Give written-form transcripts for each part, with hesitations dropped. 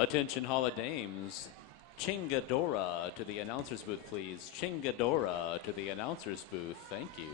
Attention Hall of Dames. Chingadera to the announcer's booth, please. Chingadera to the announcer's booth. Thank you.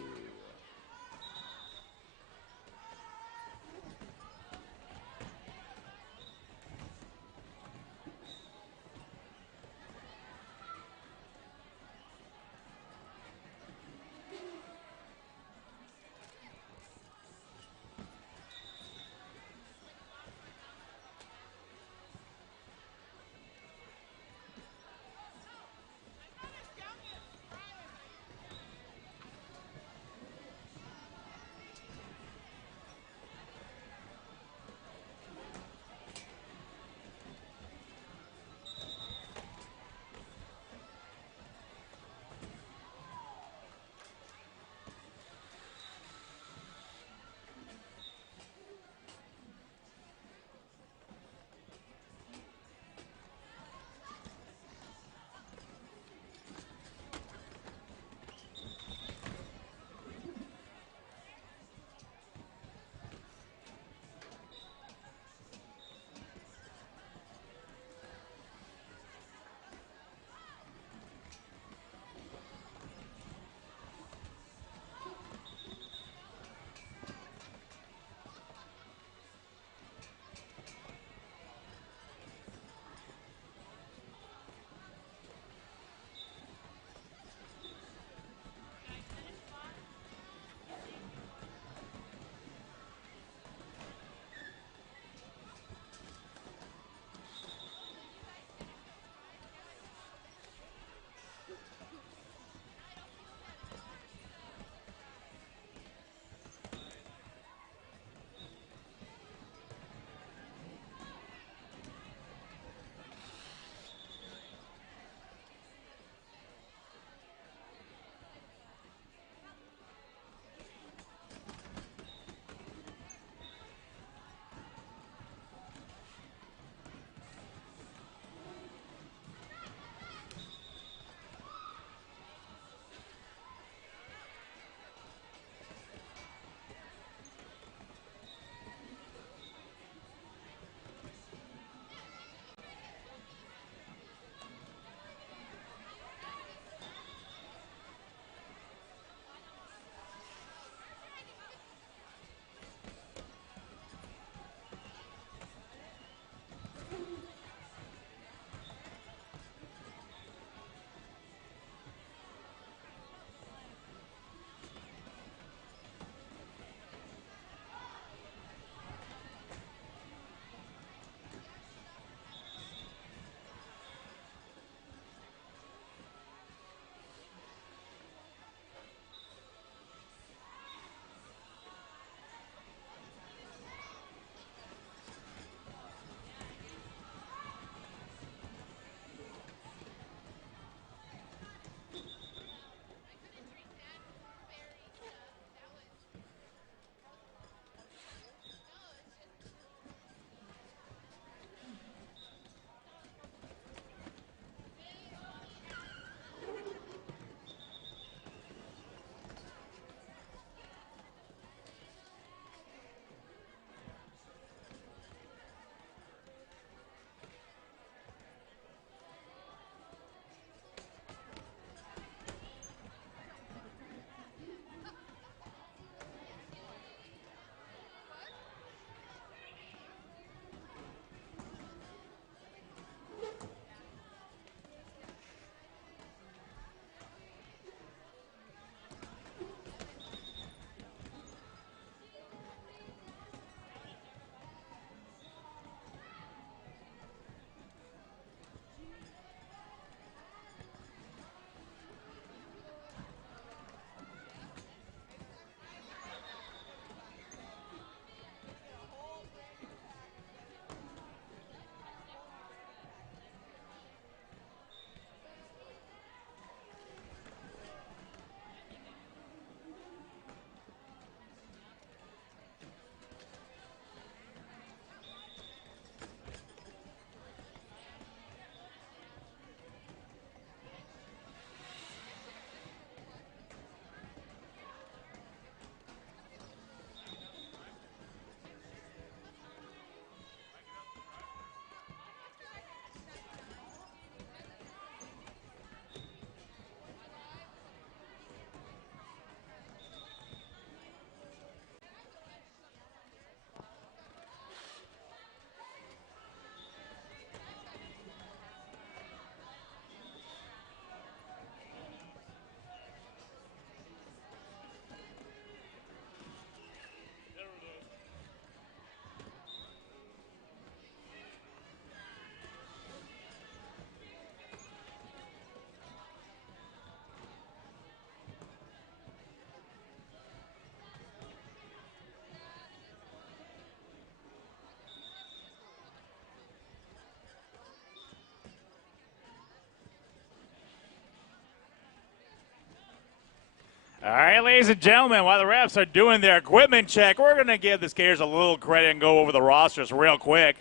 All right, ladies and gentlemen, while the refs are doing their equipment check, we're going to give the skaters a little credit and go over the rosters real quick.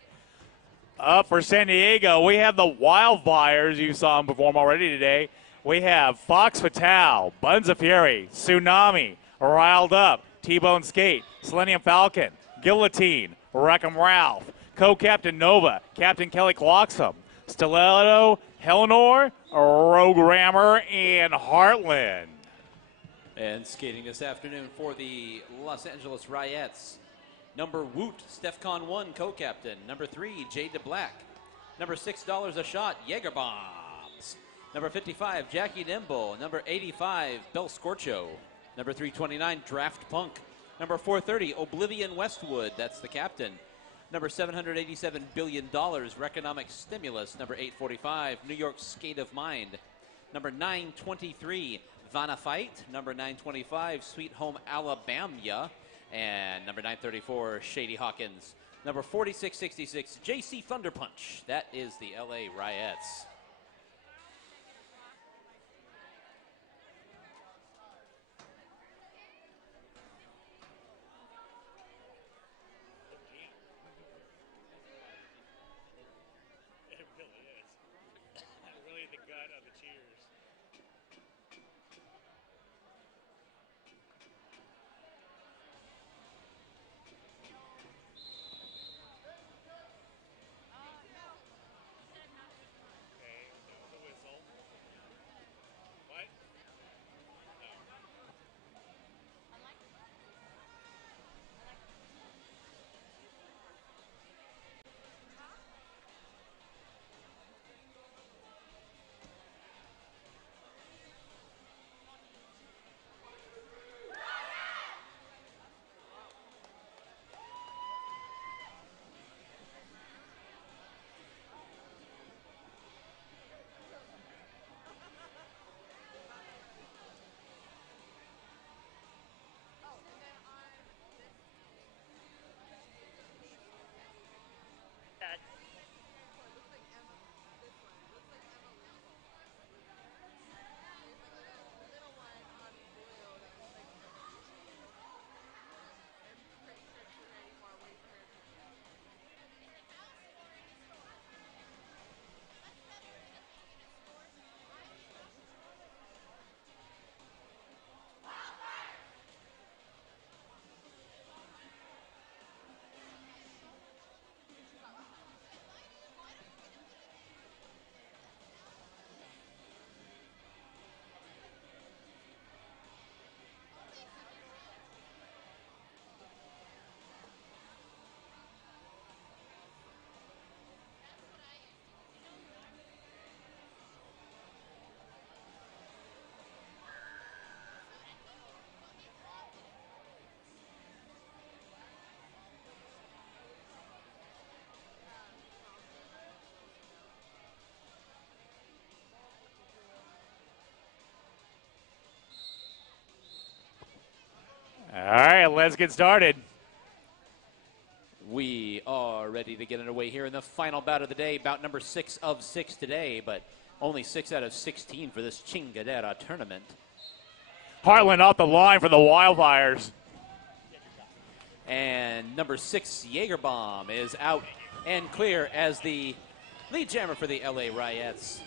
Up for San Diego, we have the Wildfires. You saw them perform already today. We have Fox Fatal, Buns of Fury, Tsunami, Riled Up, T-Bone Skate, Selenium Falcon, Guillotine, Wreck-'em Ralph, Co-Captain Nova, Captain Kelly Cloxham, Stiletto, Helnor, Rogue Rammer, and Heartland. And skating this afternoon for the Los Angeles Riots, number Woot, Stefcon 1, co-captain. Number 3, Jade DeBlack. Number $6 a shot, Jaeger Bombs. Number 55, Jackie Nimble. Number 85, Bel Scorcho. Number 329, Draft Punk. Number 430, Oblivion Westwood. That's the captain. Number $787 billion, Reconomic Stimulus. Number 845, New York Skate of Mind. Number 923, Vanna Fight. Number 925, Sweet Home Alabama. And number 934, Shady Hawkins. Number 4666, JC Thunder Punch. That is the LA Riots. It really is. Really the gut of the cheers. All right, let's get started. We are ready to get underway here in the final bout of the day, bout number 6 of 6 today, but only 6 out of 16 for this Chingadera tournament. Heartland off the line for the Wildfires. And number 6, Jaeger Bomb, is out and clear as the lead jammer for the LA Riots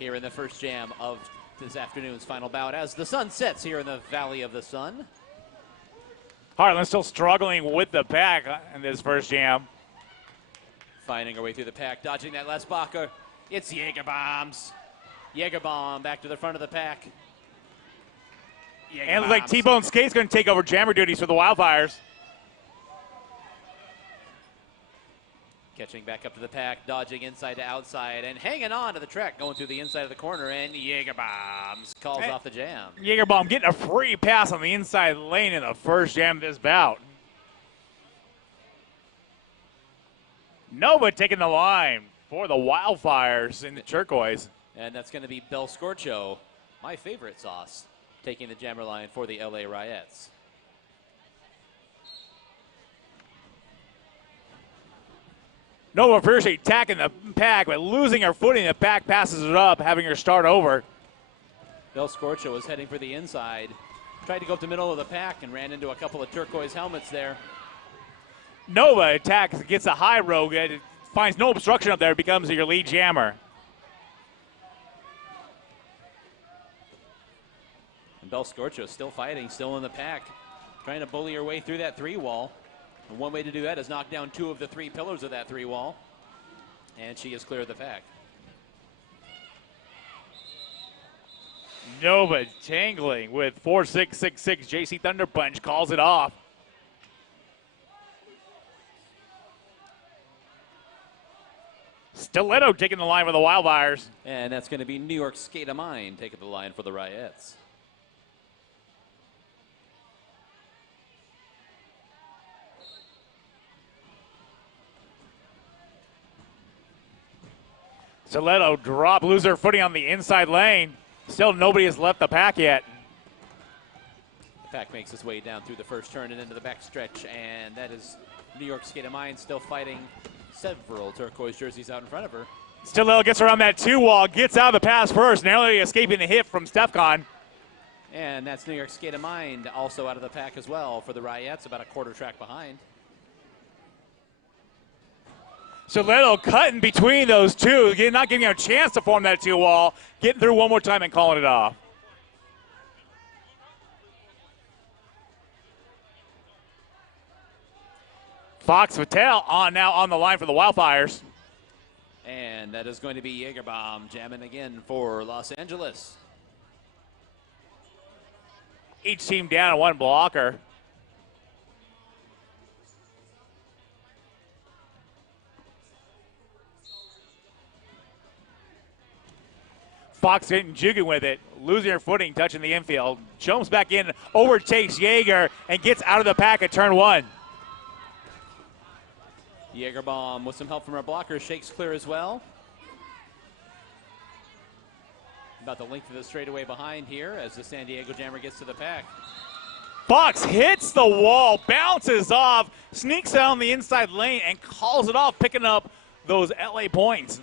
here in the first jam of this afternoon's final bout as the sun sets here in the Valley of the Sun. Heartland still struggling with the pack in this first jam. Finding her way through the pack, dodging that last blocker. It's Jaeger Bombs. Jaeger Bomb back to the front of the pack. And it looks like T-Bone Skate's going to take over jammer duties for the Wildfires. Catching back up to the pack, dodging inside to outside, and hanging on to the track, going through the inside of the corner, and Jaeger Bombs calls off the jam. Jaeger Bomb getting a free pass on the inside lane in the first jam of this bout. Nova taking the line for the Wildfires in the turquoise. And that's going to be Bel Scorcho, my favorite sauce, taking the jammer line for the LA Riots. Nova Fiercely attacking the pack, but losing her footing. The pack passes it up, having her start over. Bel Scorcho is heading for the inside. Tried to go up the middle of the pack and ran into a couple of turquoise helmets there. Nova attacks, gets a high rogue, it finds no obstruction up there, becomes your lead jammer. And Bel Scorcho still fighting, still in the pack, trying to bully her way through that 3 wall. And one way to do that is knock down 2 of the 3 pillars of that 3 wall. And she has cleared the pack. Nova tangling with 4-6-6-6. JC Thunder Punch calls it off. Stiletto taking the line for the Wildfires. And that's going to be New York Skate of Mine taking the line for the Ryettes. Stiletto drop, lose her footing on the inside lane. Still nobody has left the pack yet. The pack makes its way down through the first turn and into the back stretch, and that is New York Skate of Mine still fighting several turquoise jerseys out in front of her. Stiletto gets around that 2 wall, gets out of the pass first, narrowly escaping the hit from Stefcon. And that's New York Skate of Mine also out of the pack as well for the Ryettes, about a quarter track behind. Stiletto cutting between those two, not giving him a chance to form that 2 wall, getting through one more time and calling it off. Fox Vitale now on the line for the Wildfires. And that is going to be Jagerbomb jamming again for Los Angeles. Each team down 1 blocker. Fox hitting Jugan with it, losing her footing, touching the infield. Jumps back in, overtakes Jaeger, and gets out of the pack at turn 1. Jagerbomb with some help from her blocker, shakes clear as well. About the length of the straightaway behind here as the San Diego Jammer gets to the pack. Fox hits the wall, bounces off, sneaks down the inside lane, and calls it off, picking up those LA points.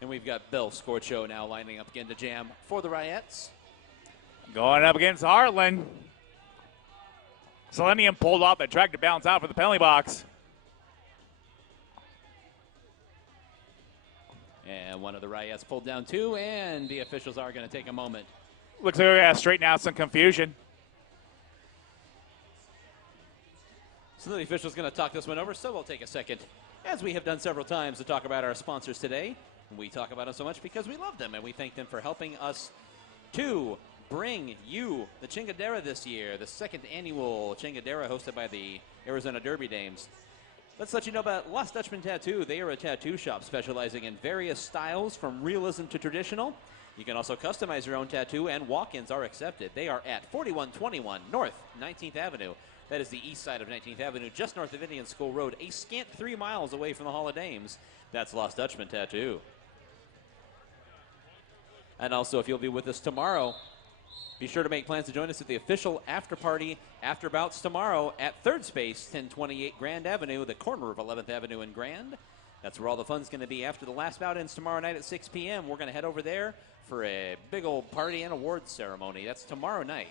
And we've got Bel Scorcho now lining up again to jam for the Ryettes. Going up against Heartland. Selenium pulled off the track to bounce out for the penalty box. And one of the Ryettes pulled down 2, and the officials are going to take a moment. Looks like we're going to straighten out some confusion. So the official's going to talk this one over, so we'll take a second, as we have done several times, to talk about our sponsors today. We talk about them so much because we love them, and we thank them for helping us to bring you the Chingadera this year, the 2nd annual Chingadera hosted by the Arizona Derby Dames. Let's let you know about Lost Dutchman Tattoo. They are a tattoo shop specializing in various styles from realism to traditional. You can also customize your own tattoo, and walk-ins are accepted. They are at 4121 North 19th Avenue. That is the east side of 19th Avenue, just north of Indian School Road, a scant 3 miles away from the Hall of Dames. That's Lost Dutchman Tattoo. And also, if you'll be with us tomorrow, be sure to make plans to join us at the official after party after bouts tomorrow at 3rd Space, 1028 Grand Avenue, the corner of 11th Avenue and Grand. That's where all the fun's going to be after the last bout ends tomorrow night at 6 p.m. We're going to head over there for a big old party and awards ceremony. That's tomorrow night.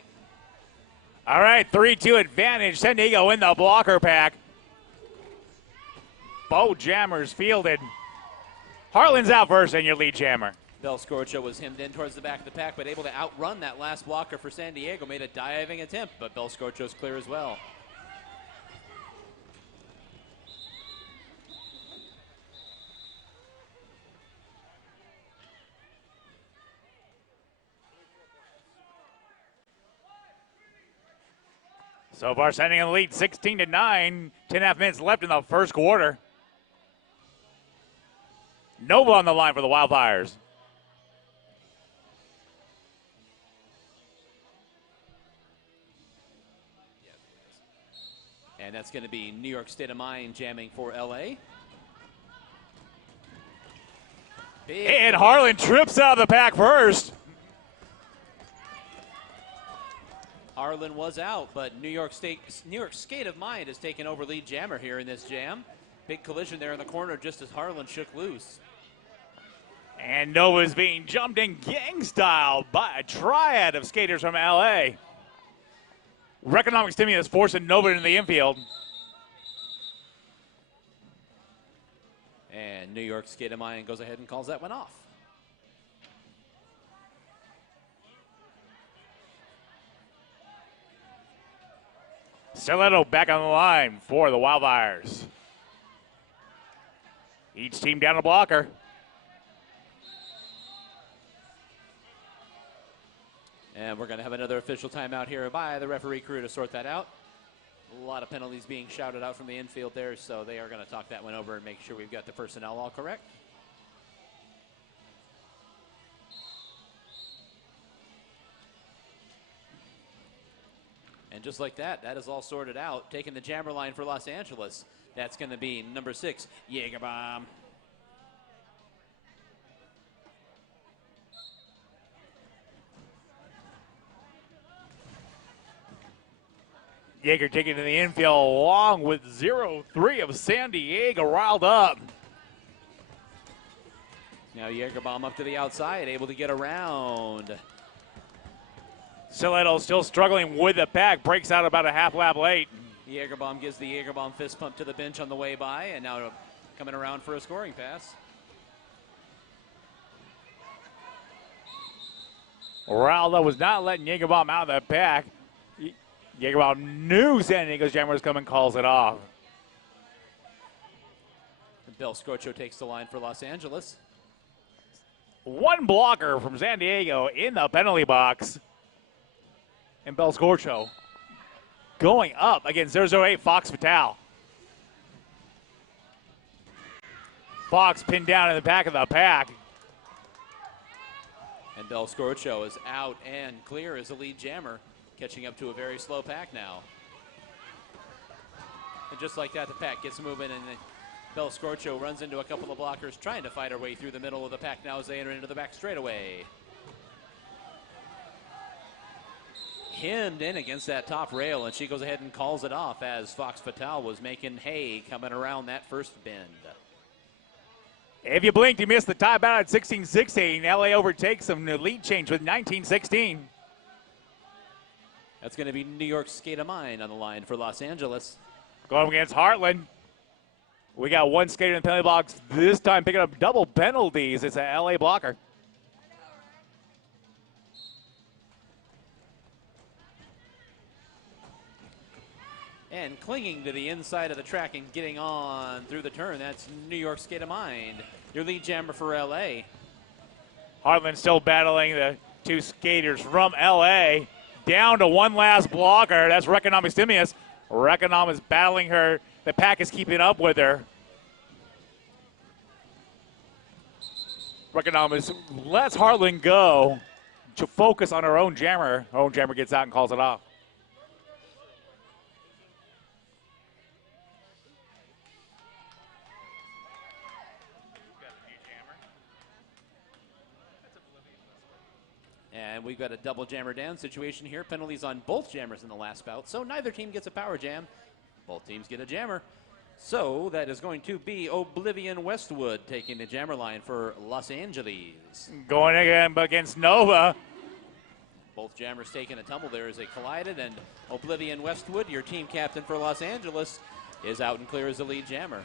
All right, 3-2 advantage. San Diego in the blocker pack. Both jammers fielded. Harlan's out first and your lead jammer. Bel Scorcho was hemmed in towards the back of the pack, but able to outrun that last blocker for San Diego. Made a diving attempt, but Bel Scorcho's clear as well. So far, sending in the lead 16-9. 10.5 minutes left in the first quarter. Nova on the line for the Wildfires. And that's going to be New York State of Mind jamming for LA. And Harlan trips out of the pack first. Harlan was out, but New York Skate of Mind has taken over lead jammer here in this jam. Big collision there in the corner just as Harlan shook loose. And Nova's being jumped in gang style by a triad of skaters from LA. Economic stimulus forcing Nova into the infield. And New York Skatemine goes ahead and calls that one off. Stiletto back on the line for the Wildfires. Each team down a blocker. And we're going to have another official timeout here by the referee crew to sort that out. A lot of penalties being shouted out from the infield there, so they are going to talk that one over and make sure we've got the personnel all correct. And just like that, that is all sorted out. Taking the jammer line for Los Angeles, that's going to be number 6, Jägerbomb. Jaeger taking to the infield along with 0-3 of San Diego riled up. Now Jägerbomb up to the outside, able to get around. Stiletto still struggling with the pack, breaks out about a half lap late. Jägerbomb gives the Jägerbomb fist pump to the bench on the way by, and now coming around for a scoring pass. Riled up was not letting Jägerbomb out of the pack. Jägerbomb knew San Diego's jammer was coming, calls it off. Bel Scorcho takes the line for Los Angeles. One blocker from San Diego in the penalty box. And Bel Scorcho going up against 008 Fox Vital. Fox pinned down in the back of the pack. And Bel Scorcho is out and clear as the lead jammer, catching up to a very slow pack now. And just like that, the pack gets moving, and Bel Scorcho runs into a couple of blockers, trying to fight her way through the middle of the pack now as they enter into the back straightaway. Hemmed in against that top rail, and she goes ahead and calls it off as Fox Vital was making hay coming around that first bend. If you blinked, you missed the tie battle at 16-16. LA overtakes them, the lead change with 19-16. That's going to be New York Skatemine on the line for Los Angeles. Going against Heartland. We got one skater in the penalty box, this time picking up double penalties. It's a LA blocker. And clinging to the inside of the track and getting on through the turn, that's New York Skatemine, your lead jammer for LA. Heartland still battling the two skaters from LA. Down to one last blocker. That's Reconomic Stimulus. Reconom is battling her. The pack is keeping up with her. Reconom lets Heartland go to focus on her own jammer. Her own jammer gets out and calls it off. And we've got a double jammer down situation here. Penalties on both jammers in the last bout. So neither team gets a power jam. Both teams get a jammer. So that is going to be Oblivion Westwood taking the jammer line for Los Angeles. Going again against Nova. Both jammers taking a tumble there as they collided. And Oblivion Westwood, your team captain for Los Angeles, is out and clear as the lead jammer.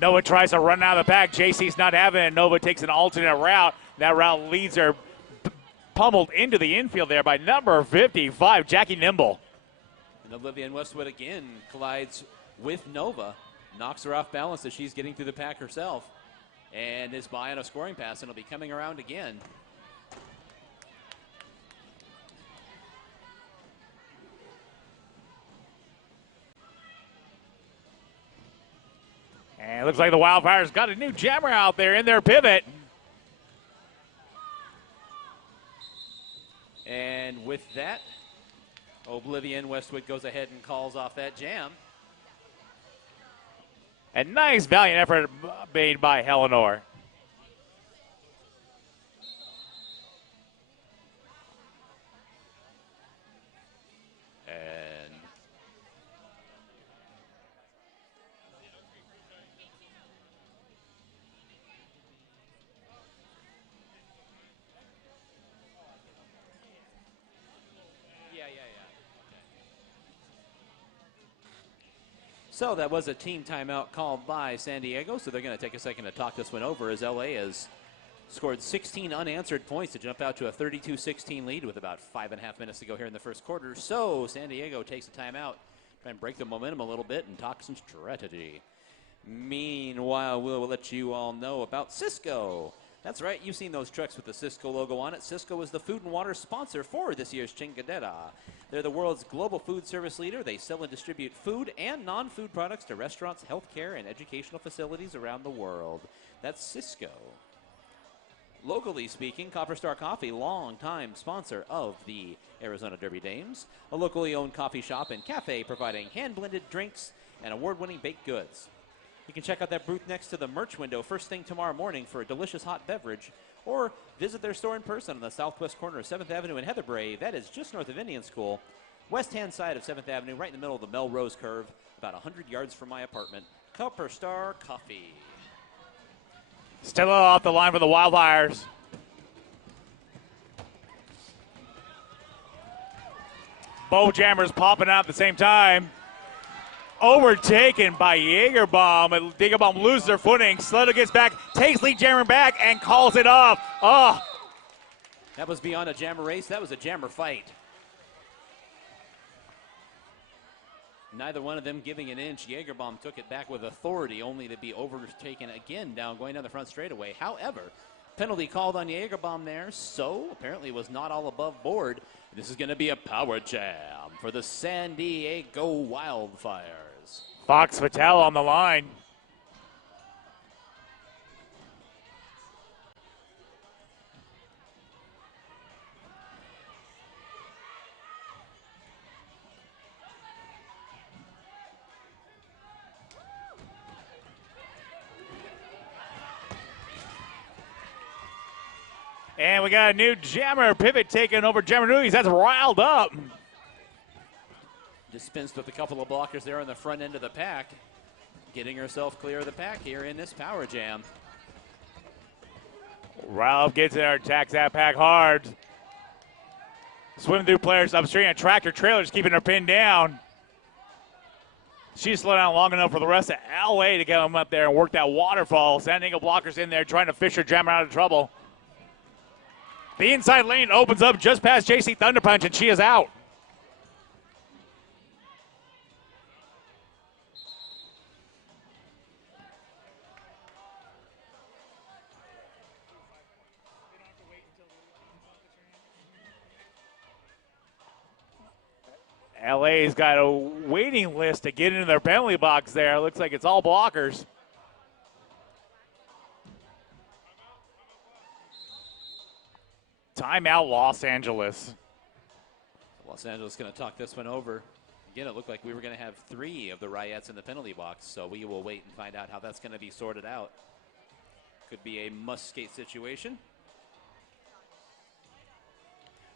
Nova tries to run out of the pack. JC's not having it. Nova takes an alternate route. That route leads her pummeled into the infield there by number 55, Jackie Nimble. And Oblivion Westwood again collides with Nova, knocks her off balance as she's getting through the pack herself, and is by on a scoring pass, and will be coming around again. And it looks like the Wildfires got a new jammer out there in their pivot. And with that, Oblivion Westwood goes ahead and calls off that jam. A nice valiant effort made by Eleanor. And So that was a team timeout called by San Diego, so they're going to take a second to talk this one over as LA has scored 16 unanswered points to jump out to a 32-16 lead with about 5.5 minutes to go here in the first quarter. So San Diego takes a timeout, try and break the momentum a little bit and talk some strategy. Meanwhile, we'll let you all know about Cisco. That's right, you've seen those trucks with the Cisco logo on it. Cisco is the food and water sponsor for this year's Chingadera. They're the world's global food service leader. They sell and distribute food and non-food products to restaurants, healthcare, and educational facilities around the world. That's Cisco. Locally speaking, Copper Star Coffee, longtime sponsor of the Arizona Derby Dames, a locally owned coffee shop and cafe providing hand-blended drinks and award-winning baked goods. You can check out that booth next to the merch window first thing tomorrow morning for a delicious hot beverage, or visit their store in person on the southwest corner of 7th Avenue in Heatherbrae. That is just north of Indian School, west-hand side of 7th Avenue, right in the middle of the Melrose curve, about 100 yards from my apartment. Copper Star Coffee. Still off the line for the Wildfires. Bow Jammers popping out at the same time. Overtaken by Jagerbaum. Jagerbaum loses their footing. Sledo gets back, takes lead jammer back, and calls it off. Oh. That was beyond a jammer race. That was a jammer fight. Neither one of them giving an inch. Jagerbaum took it back with authority, only to be overtaken again going down the front straightaway. However, penalty called on Jagerbaum there, so apparently was not all above board. This is going to be a power jam for the San Diego Wildfires. Fox Patel on the line. And we got a new jammer pivot taking over Jammer Nunes. That's riled up. Dispensed with a couple of blockers there on the front end of the pack. Getting herself clear of the pack here in this power jam. Riled up gets in there, attacks that pack hard. Swimming through players upstream. A tractor trailer is keeping her pinned down. She's slowed down long enough for the rest of LA to get them up there and work that waterfall. San Diego blockers in there trying to fish her jammer out of trouble. The inside lane opens up just past JC Thunder Punch, and she is out. LA's got a waiting list to get into their penalty box there. Looks like it's all blockers. Timeout, Los Angeles. Los Angeles going to talk this one over. Again, it looked like we were going to have 3 of the Riots in the penalty box, so we will wait and find out how that's going to be sorted out. Could be a must-skate situation.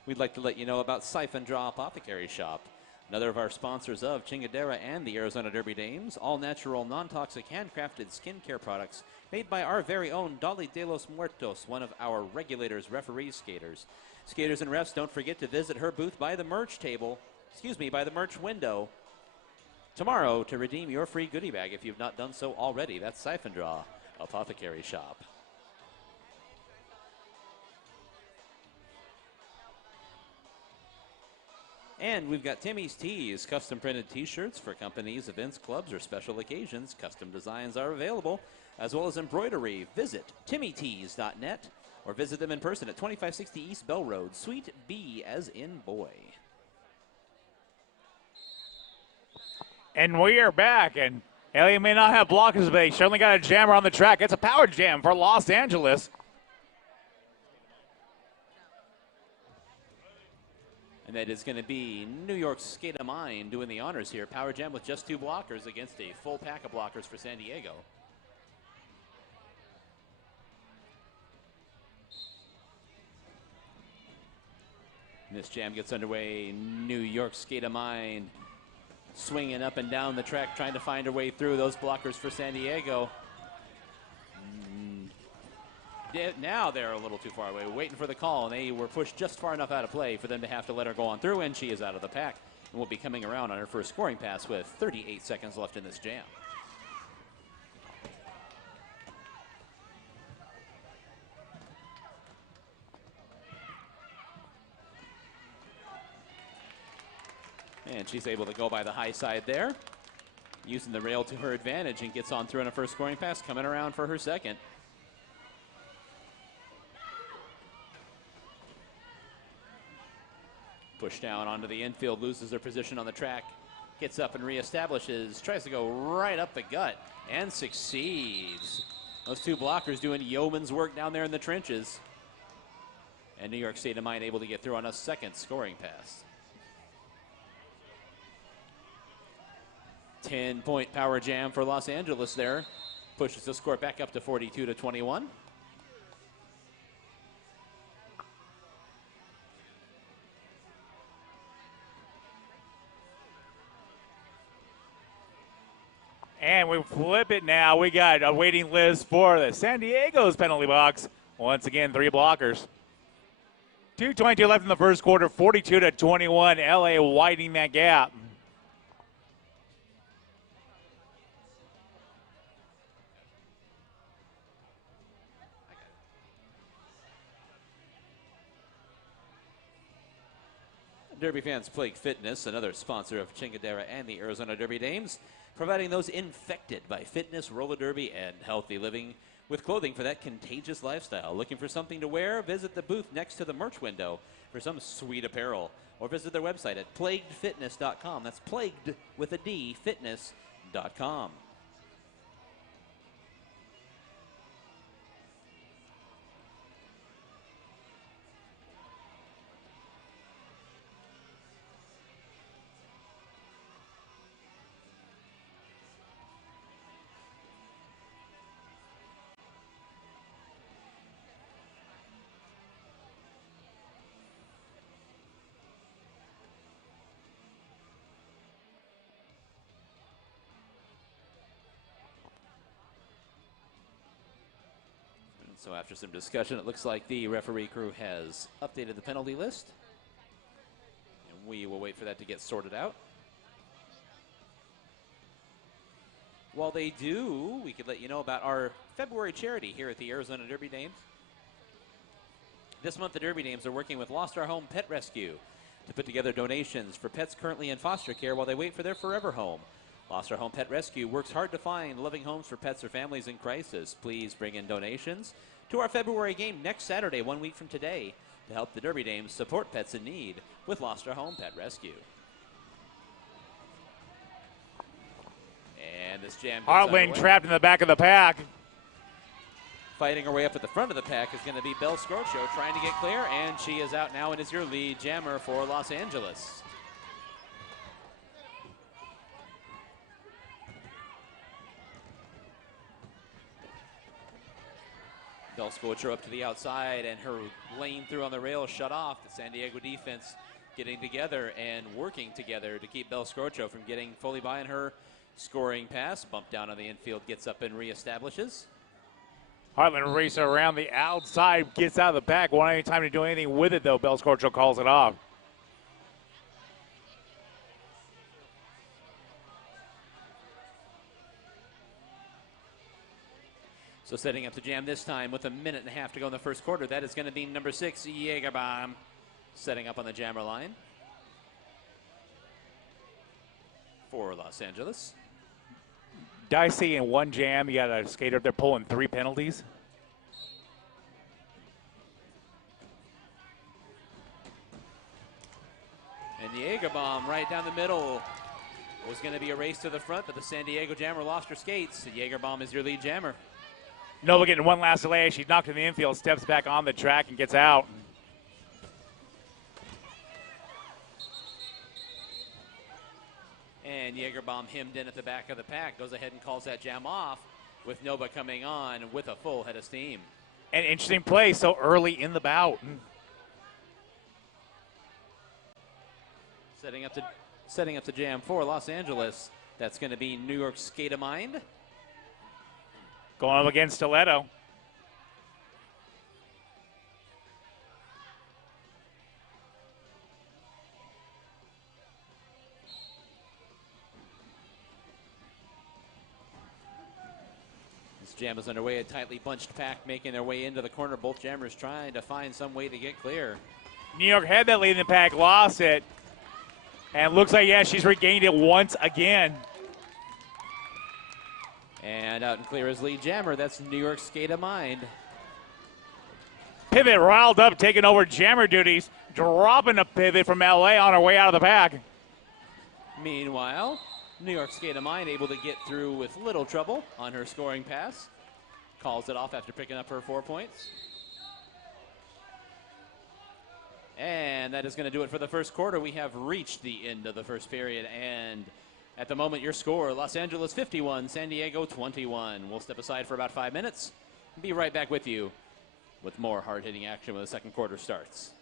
We'd like to let you know about Siphon Draw Apothecary Shop, another of our sponsors of Chingadera and the Arizona Derby Dames. All natural, non-toxic, handcrafted skincare products made by our very own Dolly de los Muertos, one of our regulators, referees, skaters. Skaters and refs, don't forget to visit her booth by the merch by the merch window tomorrow to redeem your free goodie bag if you've not done so already. That's Siphon Draw Apothecary Shop. And we've got Timmy's Tees, custom printed t-shirts for companies, events, clubs, or special occasions. Custom designs are available, as well as embroidery. Visit timmytees.net or visit them in person at 2560 East Bell Road, Suite B as in boy. And we are back, and Elliott may not have blockers, but he certainly got a jammer on the track. It's a power jam for Los Angeles. And that is going to be New York's Skate of Mine doing the honors here. Power jam with just 2 blockers against a full pack of blockers for San Diego. And this jam gets underway. New York Skate of Mine swinging up and down the track, trying to find her way through those blockers for San Diego. Now they're a little too far away, waiting for the call, and they were pushed just far enough out of play for them to have to let her go on through, and she is out of the pack. and will be coming around on her first scoring pass with 38 seconds left in this jam. And she's able to go by the high side there, using the rail to her advantage, and gets on through on a first scoring pass, coming around for her second. Push down onto the infield, loses her position on the track, gets up and reestablishes, tries to go right up the gut, and succeeds. Those two blockers doing yeoman's work down there in the trenches. And New York State of Mind able to get through on a second scoring pass. 10-point power jam for Los Angeles there. Pushes the score back up to 42-21. And we flip it now. We got a waiting list for the San Diego's penalty box. Once again, 3 blockers. 2:22 left in the first quarter, 42-21. LA widening that gap. Derby Fans Plague Fitness, another sponsor of Chingadera and the Arizona Derby Dames, providing those infected by fitness, roller derby, and healthy living with clothing for that contagious lifestyle. Looking for something to wear? Visit the booth next to the merch window for some sweet apparel, or visit their website at plaguedfitness.com. That's plagued with a D, fitness.com. So after some discussion, it looks like the referee crew has updated the penalty list. And we will wait for that to get sorted out. While they do, we could let you know about our February charity here at the Arizona Derby Dames. This month, the Derby Dames are working with Lost Our Home Pet Rescue to put together donations for pets currently in foster care while they wait for their forever home. Lost Our Home Pet Rescue works hard to find loving homes for pets or families in crisis. Please bring in donations to our February game next Saturday, 1 week from today, to help the Derby Dames support pets in need with Lost Our Home Pet Rescue. And this jam gets Heartland underway. trapped in the back of the pack. Fighting her way up at the front of the pack is going to be Belle Scrocho, trying to get clear, and she is out now and is your lead jammer for Los Angeles. Belle Scrocho up to the outside, and her lane through on the rail shut off. The San Diego defense getting together and working together to keep Belle Scrocho from getting fully by in her scoring pass. Bump down on the infield, gets up and reestablishes. Heartland racer around the outside, gets out of the back. Won't have any time to do anything with it, though. Belle Scrocho calls it off. So setting up the jam this time with 1.5 minutes to go in the first quarter. That is going to be number 6, Jägerbomb, setting up on the jammer line for Los Angeles. Dicey in one jam. You got a skater up there pulling 3 penalties. And Jägerbomb right down the middle. Was going to be a race to the front, but the San Diego jammer lost her skates. Jägerbomb is your lead jammer. Nova getting one last delay. She's knocked in the infield, steps back on the track, and gets out. And Jägerbomb hemmed in at the back of the pack, goes ahead and calls that jam off, with Nova coming on with a full head of steam. An interesting play so early in the bout. Setting up the jam for Los Angeles. That's going to be New York Skate of Mind. Going up against Stiletto. This jam is underway. A tightly bunched pack making their way into the corner. Both jammers trying to find some way to get clear. New York had that lead in the pack, lost it. And looks like, yeah, she's regained it once again. And out and clear as lead jammer. That's New York Skate of Mind. Pivot riled up, taking over jammer duties, dropping a pivot from LA on her way out of the pack. Meanwhile, New York Skate of Mind able to get through with little trouble on her scoring pass. Calls it off after picking up her 4 points. And that is going to do it for the first quarter. We have reached the end of the first period. And at the moment, your score, Los Angeles 51, San Diego 21. We'll step aside for about 5 minutes and be right back with you with more hard-hitting action when the second quarter starts.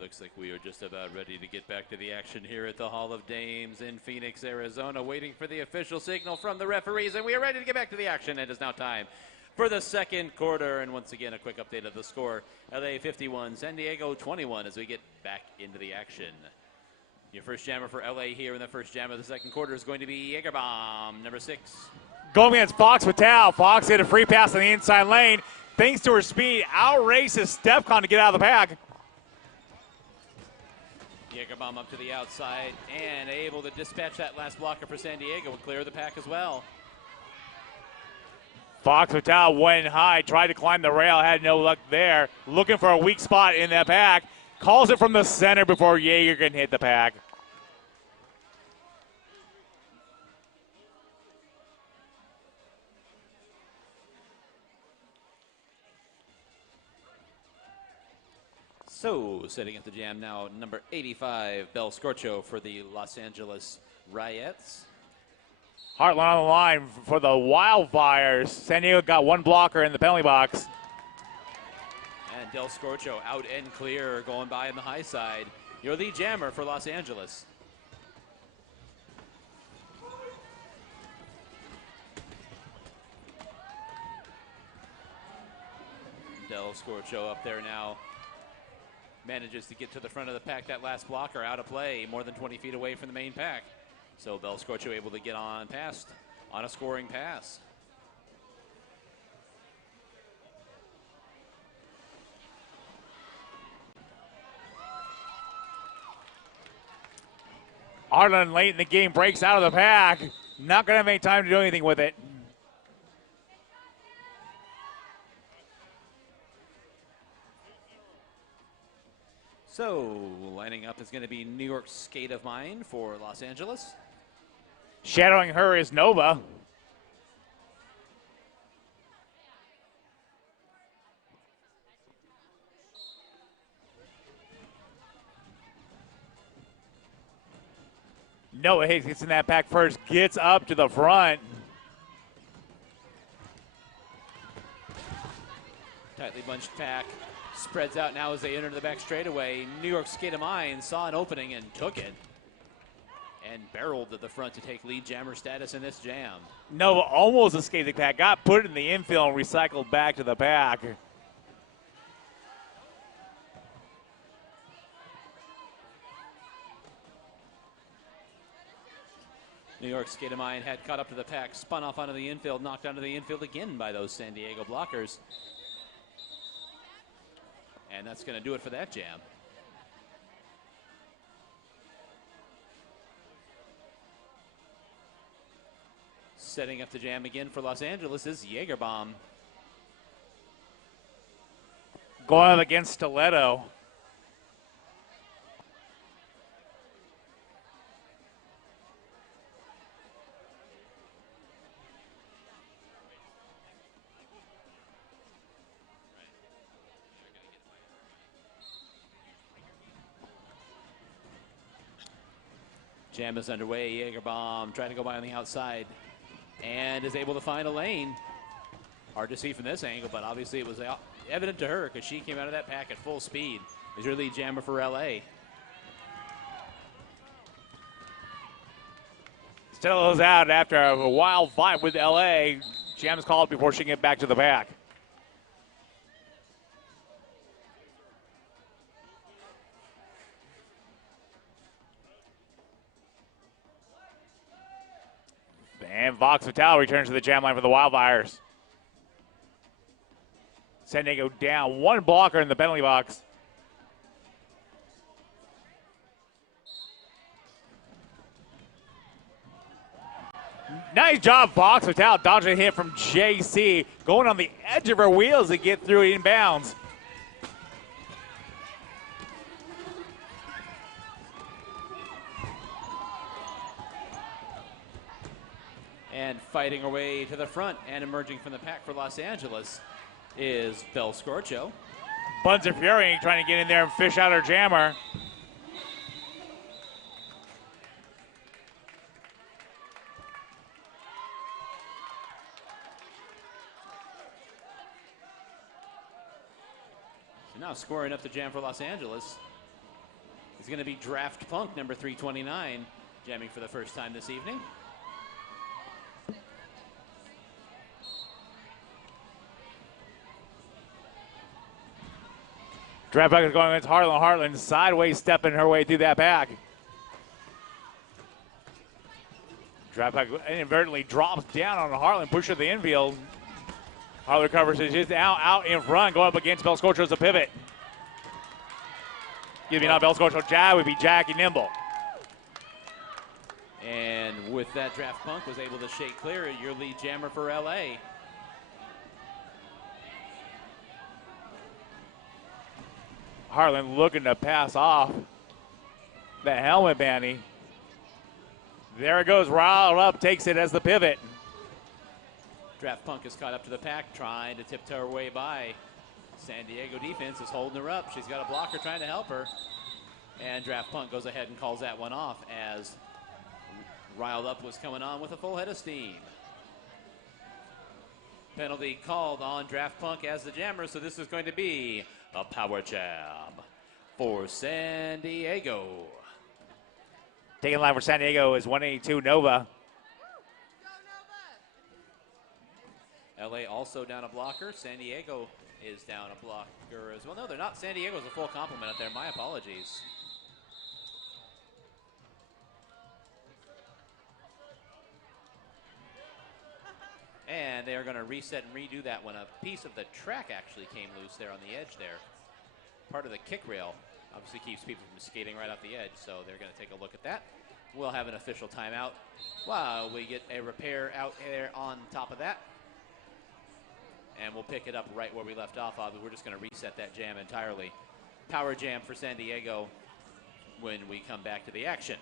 looks like we are just about ready to get back to the action here at the Hall of Dames in Phoenix, Arizona, waiting for the official signal from the referees, and we are ready to get back to the action. It is now time for the second quarter, and once again, a quick update of the score. LA 51, San Diego 21 as we get back into the action. Your first jammer for LA here in the first jam of the second quarter is going to be Jagerbomb, number 6. Going against Fox Patel. Fox hit a free pass on the inside lane. Thanks to her speed, outraces Stefcon to get out of the pack. Jagerbomb up to the outside and able to dispatch that last blocker for San Diego and clear the pack as well. Fox Patel went high, tried to climb the rail, had no luck there. Looking for a weak spot in that pack. Calls it from the center before Jaeger can hit the pack. So, setting up the jam now, number 85, Bel Scorcho for the Los Angeles Riots. Heartland on the line for the Wildfires. San Diego got one blocker in the penalty box. And Del Scorcho out and clear, going by on the high side. Your lead jammer for Los Angeles. Del Scorcho up there now. Manages to get to the front of the pack. That last blocker out of play, more than 20 feet away from the main pack. So Bel Scorcho able to get on past on a scoring pass. Heartland late in the game breaks out of the pack. Not going to have any time to do anything with it. So, lining up is going to be New York Skate of Mine for Los Angeles. Shadowing her is Nova. Noah Hicks gets in that pack first, gets up to the front. Tightly bunched pack. Spreads out now as they enter the back straightaway. New York Skate of Mine saw an opening and took it. And barreled to the front to take lead jammer status in this jam. Nova almost escaped the pack, got put in the infield and recycled back to the pack. New York Skate of Mine had caught up to the pack, spun off onto the infield, knocked onto the infield again by those San Diego blockers. And that's going to do it for that jam. Setting up the jam again for Los Angeles is Jagerbomb. Going up against Stiletto. Jam is underway. Jagerbomb trying to go by on the outside and is able to find a lane. Hard to see from this angle, but obviously it was evident to her because she came out of that pack at full speed. Is your lead jammer for LA. Stiletto's out after a wild fight with LA. Jam is called before she can get back to the pack. And Vox Vital returns to the jam line for the Wildfires. San Diego down one blocker in the penalty box. Nice job, Vox Vital dodging a hit from JC, going on the edge of her wheels to get through inbounds. And fighting her way to the front and emerging from the pack for Los Angeles is Bel Scorcho. Buns of Fury trying to get in there and fish out her jammer. So now scoring up the jam for Los Angeles is going to be Draft Punk, number 329, jamming for the first time this evening. Draft Punk is going against Harlan. Harlan sideways stepping her way through that pack. Draft Punk inadvertently drops down on Harlan, pushes the infield. Harlan recovers, is just out in front, going up against Belscocho as a pivot. Give me not Belscocho jab, would be Jackie Nimble. And with that, Draft Punk was able to shake clear your lead jammer for LA. Harlan looking to pass off the helmet banny. There it goes, riled up, takes it as the pivot. Draft Punk is caught up to the pack, trying to tiptoe her way by. San Diego defense is holding her up. She's got a blocker trying to help her. And Draft Punk goes ahead and calls that one off as Riled Up was coming on with a full head of steam. Penalty called on Draft Punk as the jammer, so this is going to be a power jam for San Diego. Taking line for San Diego is 182 Nova. LA also down a blocker. San Diego is down a blocker as well. No, they're not. San Diego's a full complement up there. My apologies. And they are going to reset and redo that one. A piece of the track actually came loose there on the edge there. Part of the kick rail obviously keeps people from skating right off the edge, so they're going to take a look at that. We'll have an official timeout while we get a repair out there on top of that. And we'll pick it up right where we left off of it. We're just going to reset that jam entirely. Power jam for San Diego when we come back to the action.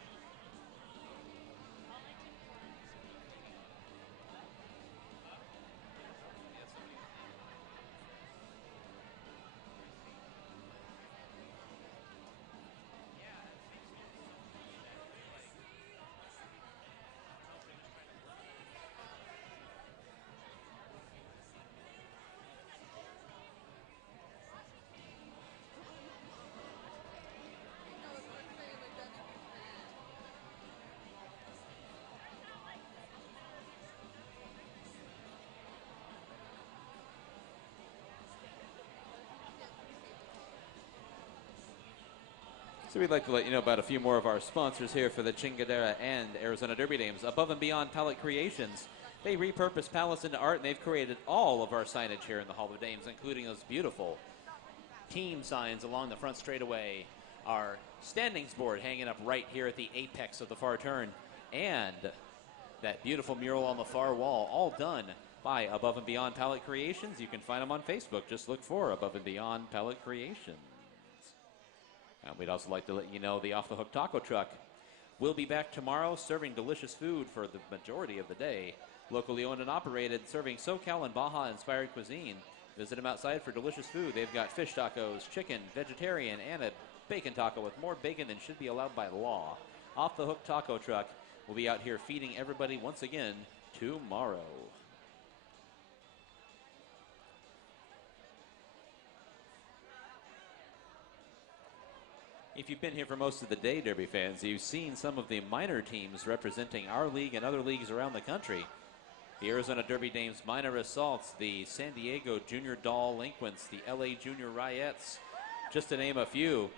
So we'd like to let you know about a few more of our sponsors here for the Chingadera and Arizona Derby Dames. Above and Beyond Palette Creations. They repurpose pallets into art, and they've created all of our signage here in the Hall of Dames, including those beautiful team signs along the front straightaway, our standings board hanging up right here at the apex of the far turn, and that beautiful mural on the far wall, all done by Above and Beyond Palette Creations. You can find them on Facebook. Just look for Above and Beyond Palette Creations. And we'd also like to let you know the Off the Hook Taco Truck will be back tomorrow serving delicious food for the majority of the day. Locally owned and operated, serving SoCal and Baja-inspired cuisine. Visit them outside for delicious food. They've got fish tacos, chicken, vegetarian, and a bacon taco with more bacon than should be allowed by law. Off the Hook Taco Truck will be out here feeding everybody once again tomorrow. If you've been here for most of the day, Derby fans, you've seen some of the minor teams representing our league and other leagues around the country. The Arizona Derby Dames Minor Assaults, the San Diego Junior Delinquents, the LA Junior Riots, just to name a few.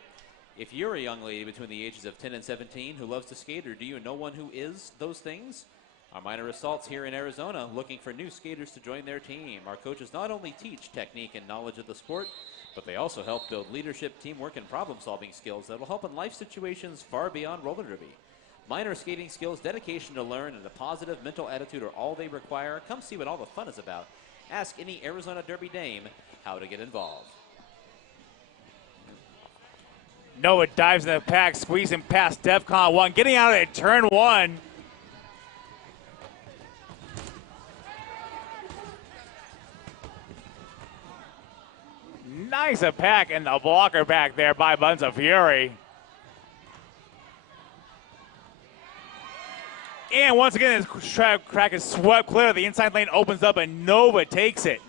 If you're a young lady between the ages of 10 and 17 who loves to skate, or do you know one who is those things? Our Minor Assaults here in Arizona looking for new skaters to join their team. Our coaches not only teach technique and knowledge of the sport, but they also help build leadership, teamwork, and problem-solving skills that will help in life situations far beyond roller derby. Minor skating skills, dedication to learn, and a positive mental attitude are all they require. Come see what all the fun is about. Ask any Arizona Derby Dame how to get involved. Noah dives in the pack, squeezing past DEFCON 1, getting out at turn 1. Nice a pack and the blocker back there by Buns of Fury. And once again, this track is swept clear. The inside lane opens up and Nova takes it.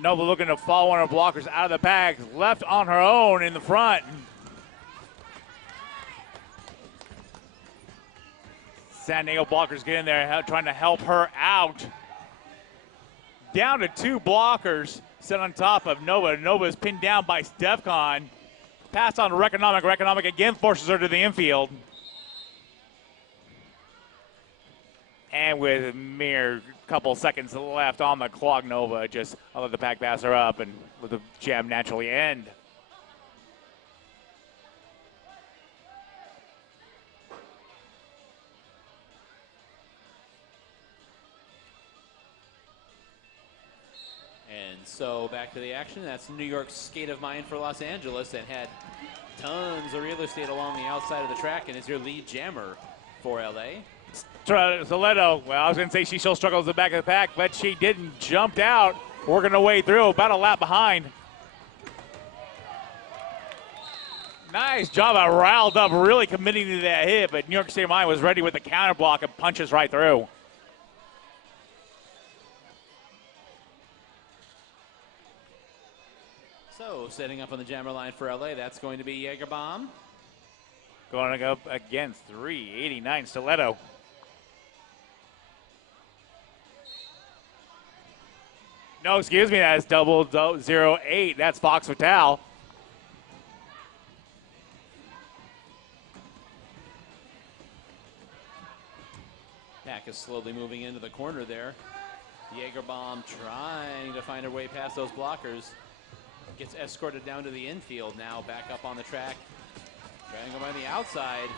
Nova looking to follow one of her blockers out of the pack. Left on her own in the front. San Diego blockers get in there trying to help her out. Down to 2 blockers set on top of Nova. Nova is pinned down by Stefcon. Pass on to Reconomic. Reconomic again forces her to the infield. And with a mere couple seconds left on the clock, Nova just let the pack pass her up and let the jam naturally end. And so back to the action. That's New York's skate of mine for Los Angeles and had tons of real estate along the outside of the track and is your lead jammer for LA. Soleto, well, I was going to say she still struggles at the back of the pack, but she didn't. Jumped out, working her way through, about a lap behind. Nice job of riled up, really committing to that hit, but New York State of Mind was ready with the counter block and punches right through. So setting up on the jammer line for LA, that's going to be Jagerbomb. Going up against 389 Stiletto. No, excuse me, that's 008. That's Fox Vital. Pack is slowly moving into the corner there. Jagerbomb trying to find her way past those blockers. Gets escorted down to the infield now, back up on the track. Trying to go by the outside.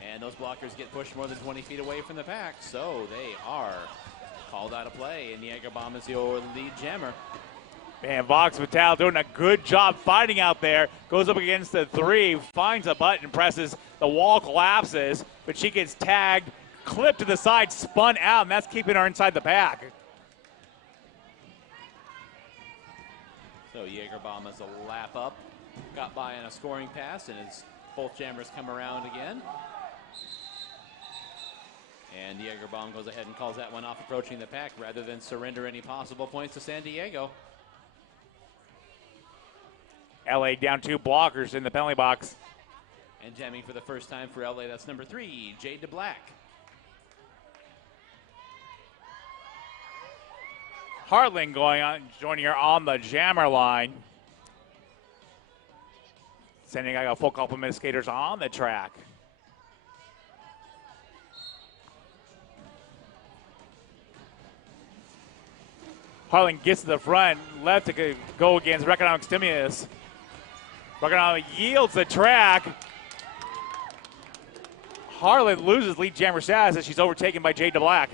And those blockers get pushed more than 20 feet away from the pack, so they are called out of play, and Jagerbomb is your lead jammer. Man, Vox Vital doing a good job fighting out there. Goes up against the 3, finds a button, presses, the wall collapses, but she gets tagged, clipped to the side, spun out, and that's keeping her inside the pack. So Jagerbomb is a lap up, got by on a scoring pass, and as both jammers come around again. And Jagerbomb goes ahead and calls that one off, approaching the pack rather than surrender any possible points to San Diego. LA down 2 blockers in the penalty box. And jamming for the first time for LA, that's number 3, Jade DeBlack. Hartling joining her on the jammer line. Sending a full complement of skaters on the track. Hartling gets to the front, left to go against Reconomic Stimulus. Reconomic yields the track. Hartling loses lead jammer status as she's overtaken by Jade DeBlack.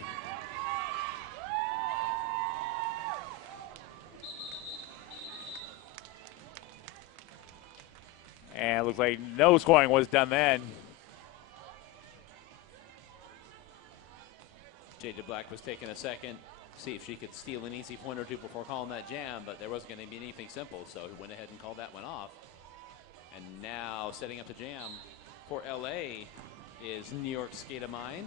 And it looks like no scoring was done then. Jade DeBlack was taking a second, see if she could steal an easy point or two before calling that jam, but there wasn't going to be anything simple, so he went ahead and called that one off. And now setting up the jam for LA is New York Skate of Mind.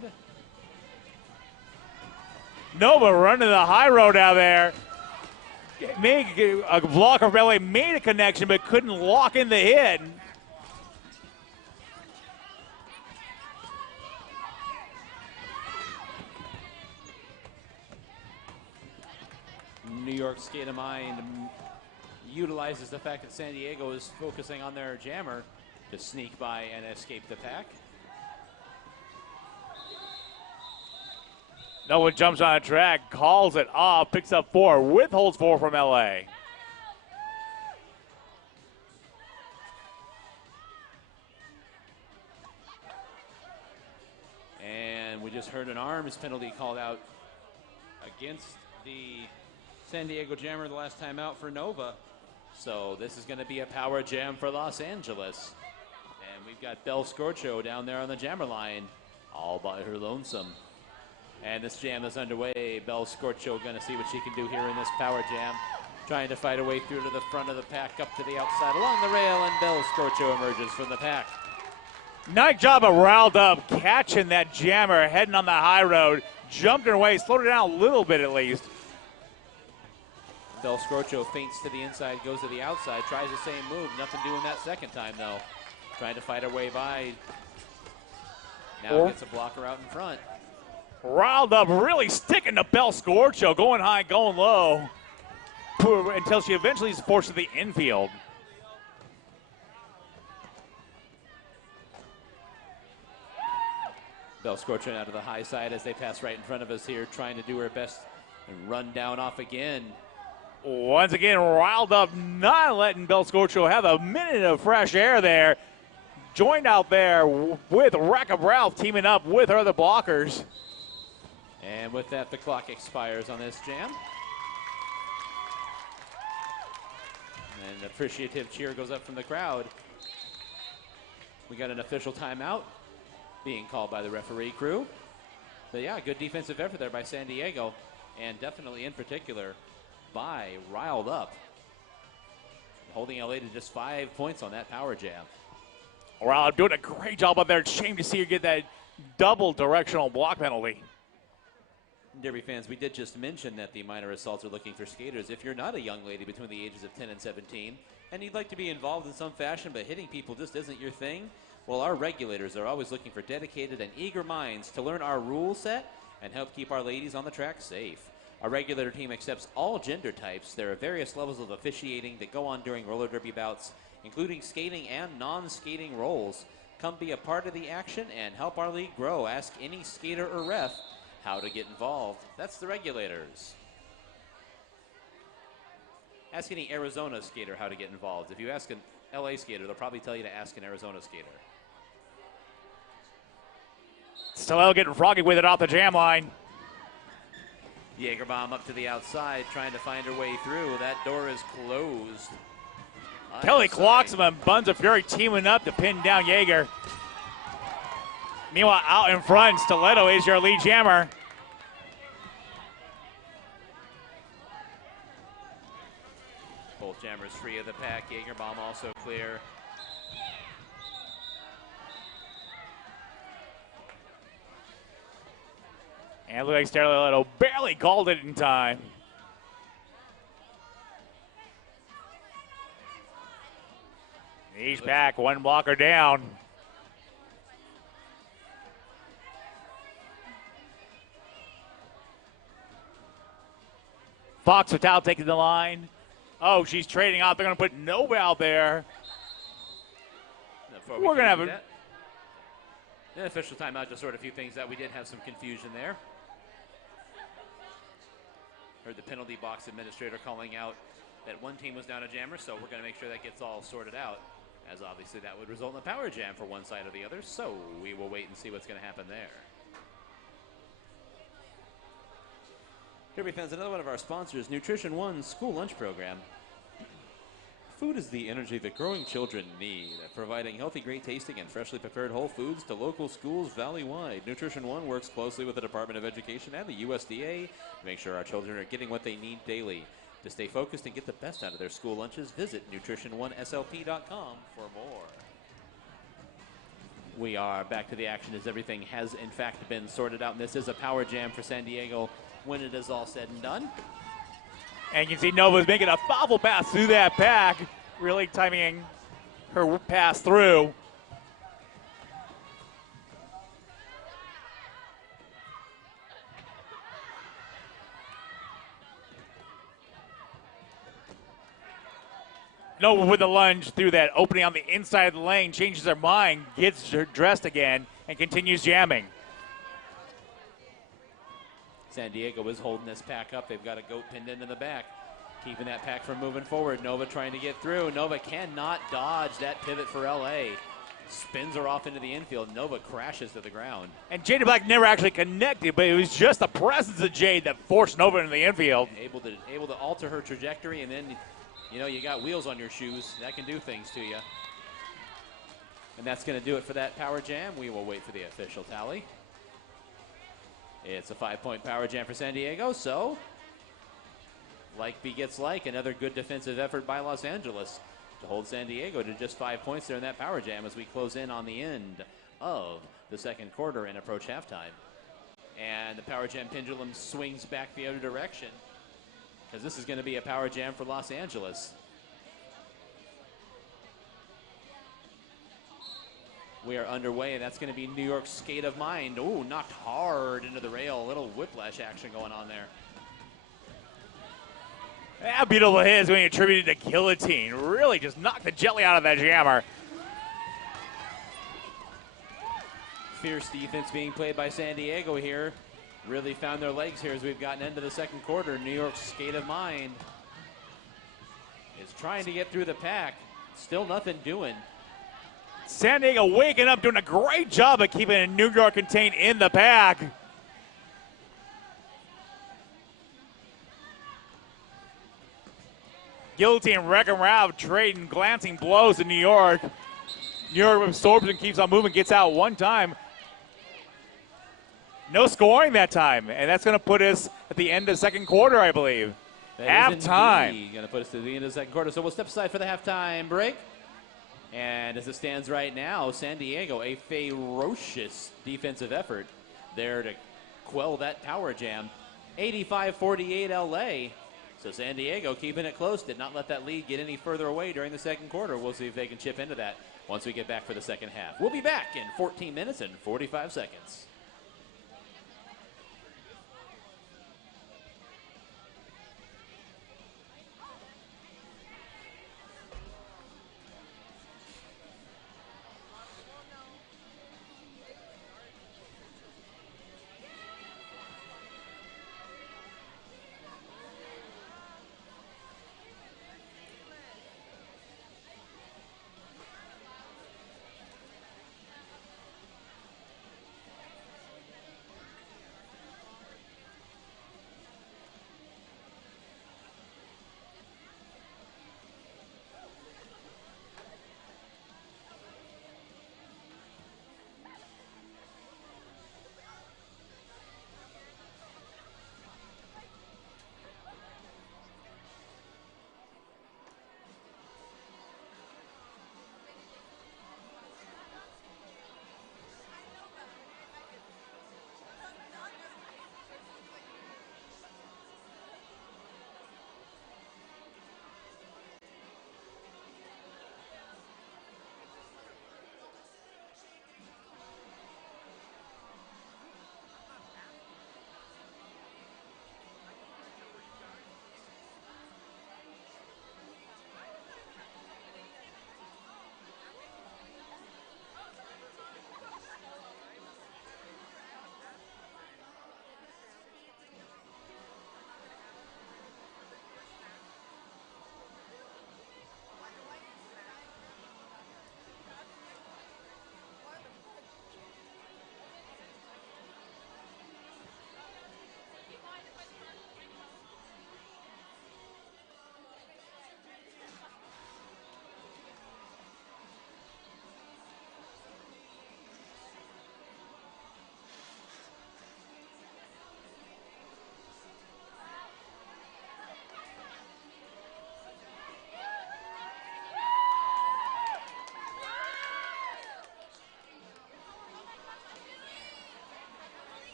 Nova running the high road out there. A blocker of LA made a connection but couldn't lock in the hit. New York Skate of Mind utilizes the fact that San Diego is focusing on their jammer to sneak by and escape the pack. No one jumps on the track, calls it off, picks up 4, withholds 4 from LA. And we just heard an arms penalty called out against the San Diego jammer the last time out for Nova. So this is going to be a power jam for Los Angeles. And we've got Belle Scorcho down there on the jammer line all by her lonesome. And this jam is underway. Belle Scorcho going to see what she can do here in this power jam. Trying to fight her way through to the front of the pack, up to the outside along the rail, and Belle Scorcho emerges from the pack. Nice job of riled up, catching that jammer, heading on the high road. Jumped her way, slowed her down a little bit at least. Del Scorcho feints to the inside, goes to the outside, tries the same move. Nothing doing that second time, though. Trying to fight her way by. Now gets a blocker out in front. Riled up, really sticking to Bel Scorcho, going high, going low, until she eventually is forced to the infield. Bel Scorcho out to the high side as they pass right in front of us here, trying to do her best and run down off again. Once again, riled up, not letting Bel Scorcho have a minute of fresh air there. Joined out there with Rack-Up Ralph teaming up with her other blockers. And with that, the clock expires on this jam. And an appreciative cheer goes up from the crowd. We got an official timeout being called by the referee crew. But yeah, good defensive effort there by San Diego, and definitely in particular by Riled Up, holding LA to just 5 points on that power jam. Riled Up doing a great job up there. Shame to see her get that double directional block penalty. Derby fans, we did just mention that the minor assaults are looking for skaters. If you're not a young lady between the ages of 10 and 17 and you'd like to be involved in some fashion but hitting people just isn't your thing, well, our regulators are always looking for dedicated and eager minds to learn our rule set and help keep our ladies on the track safe. Our regulator team accepts all gender types. There are various levels of officiating that go on during roller derby bouts, including skating and non-skating roles. Come be a part of the action and help our league grow. Ask any skater or ref how to get involved. That's the regulators. Ask any Arizona skater how to get involved. If you ask an LA skater, they'll probably tell you to ask an Arizona skater. Still getting froggy with it off the jam line. Jaegerbomb up to the outside, trying to find her way through. That door is closed. Kelly Kloxman and Buns of Fury teaming up to pin down Jaeger. Meanwhile, out in front, Stiletto is your lead jammer. Both jammers free of the pack. Jaegerbomb also clear. And it looks like Stiletto barely called it in time. Each pack, one blocker down. Fox Vital taking the line. Oh, she's trading out. They're going to put Nova out there. We're going to have an official timeout to sort a few things out. We did have some confusion there. Heard the penalty box administrator calling out that one team was down a jammer, so we're going to make sure that gets all sorted out, as obviously that would result in a power jam for one side or the other, so we will wait and see what's going to happen there. Derby fans, another one of our sponsors, Nutrition One School Lunch Program. Food is the energy that growing children need. Providing healthy, great tasting, and freshly prepared whole foods to local schools valley-wide. Nutrition One works closely with the Department of Education and the USDA to make sure our children are getting what they need daily. To stay focused and get the best out of their school lunches, visit nutrition1slp.com for more. We are back to the action as everything has, in fact, been sorted out. And this is a power jam for San Diego when it is all said and done. And you can see Nova's making a foul pass through that pack, really timing her pass through. Nova with the lunge through that opening on the inside of the lane, changes her mind, gets her dressed again, and continues jamming. San Diego is holding this pack up. They've got a goat pinned into the back, keeping that pack from moving forward. Nova trying to get through. Nova cannot dodge that pivot for LA. Spins her off into the infield. Nova crashes to the ground. And Jade Black never actually connected, but it was just the presence of Jade that forced Nova into the infield. Able to alter her trajectory, and then, you know, you got wheels on your shoes. That can do things to you. And that's going to do it for that power jam. We will wait for the official tally. It's a 5-point power jam for San Diego, so like begets like. Another good defensive effort by Los Angeles to hold San Diego to just 5 points there in that power jam as we close in on the end of the second quarter and approach halftime. And the power jam pendulum swings back the other direction. because this is going to be a power jam for Los Angeles. We are underway, and that's going to be New York's Skate of Mind. Ooh, knocked hard into the rail. A little whiplash action going on there. Yeah, beautiful hit is being attributed to Guillotine. Really just knocked the jelly out of that jammer. Fierce defense being played by San Diego here. Really found their legs here as we've gotten into the second quarter. New York's Skate of Mind is trying to get through the pack. Still nothing doing. San Diego waking up, doing a great job of keeping New York contained in the pack. Guillotine, Wrecking Ralph trading glancing blows to New York. New York absorbs and keeps on moving, gets out one time. No scoring that time, and that's going to put us at the end of the second quarter, I believe. Halftime. Going to put us to the end of the second quarter. So we'll step aside for the halftime break. And as it stands right now, San Diego, a ferocious defensive effort there to quell that power jam. 85-48 LA. So San Diego keeping it close, did not let that lead get any further away during the second quarter. We'll see if they can chip into that once we get back for the second half. We'll be back in 14 minutes and 45 seconds.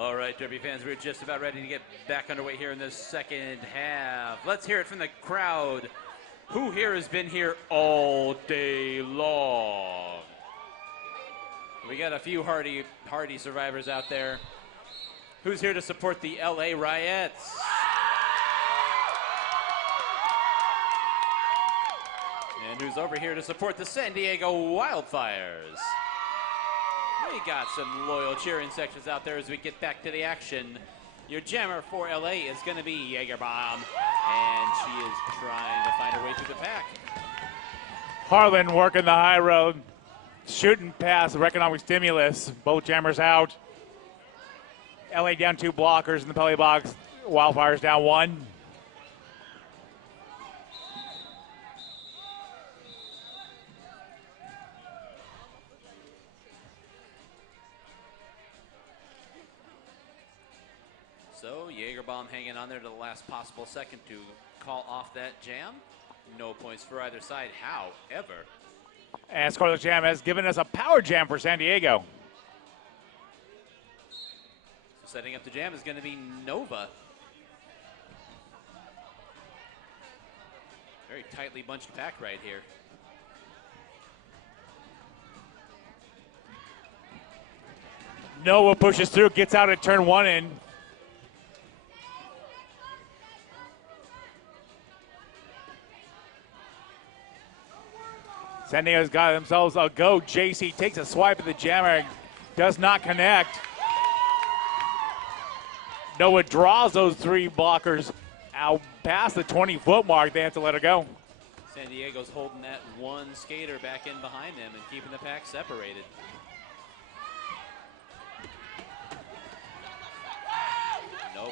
All right, Derby fans, we're just about ready to get back underway here in this second half. Let's hear it from the crowd. Who here has been here all day long? We got a few hardy survivors out there. Who's here to support the LA Riots? And who's over here to support the San Diego Wildfires? We got some loyal cheering sections out there as we get back to the action. Your jammer for LA is going to be Jagerbomb, and she is trying to find her way through the pack. Harlan working the high road, shooting past the economic stimulus. Both jammers out. LA down 2 blockers in the penalty box. Wildfires down 1. So Jagerbomb hanging on there to the last possible second to call off that jam. No points for either side, however. And Scoreless Jam has given us a power jam for San Diego. So setting up the jam is going to be Nova. Very tightly bunched pack right here. Nova pushes through, gets out at turn 1 in. San Diego's got themselves a go. JC takes a swipe at the jammer, does not connect. Noah draws those 3 blockers out past the 20-foot mark. They have to let it go. San Diego's holding that one skater back in behind them and keeping the pack separated.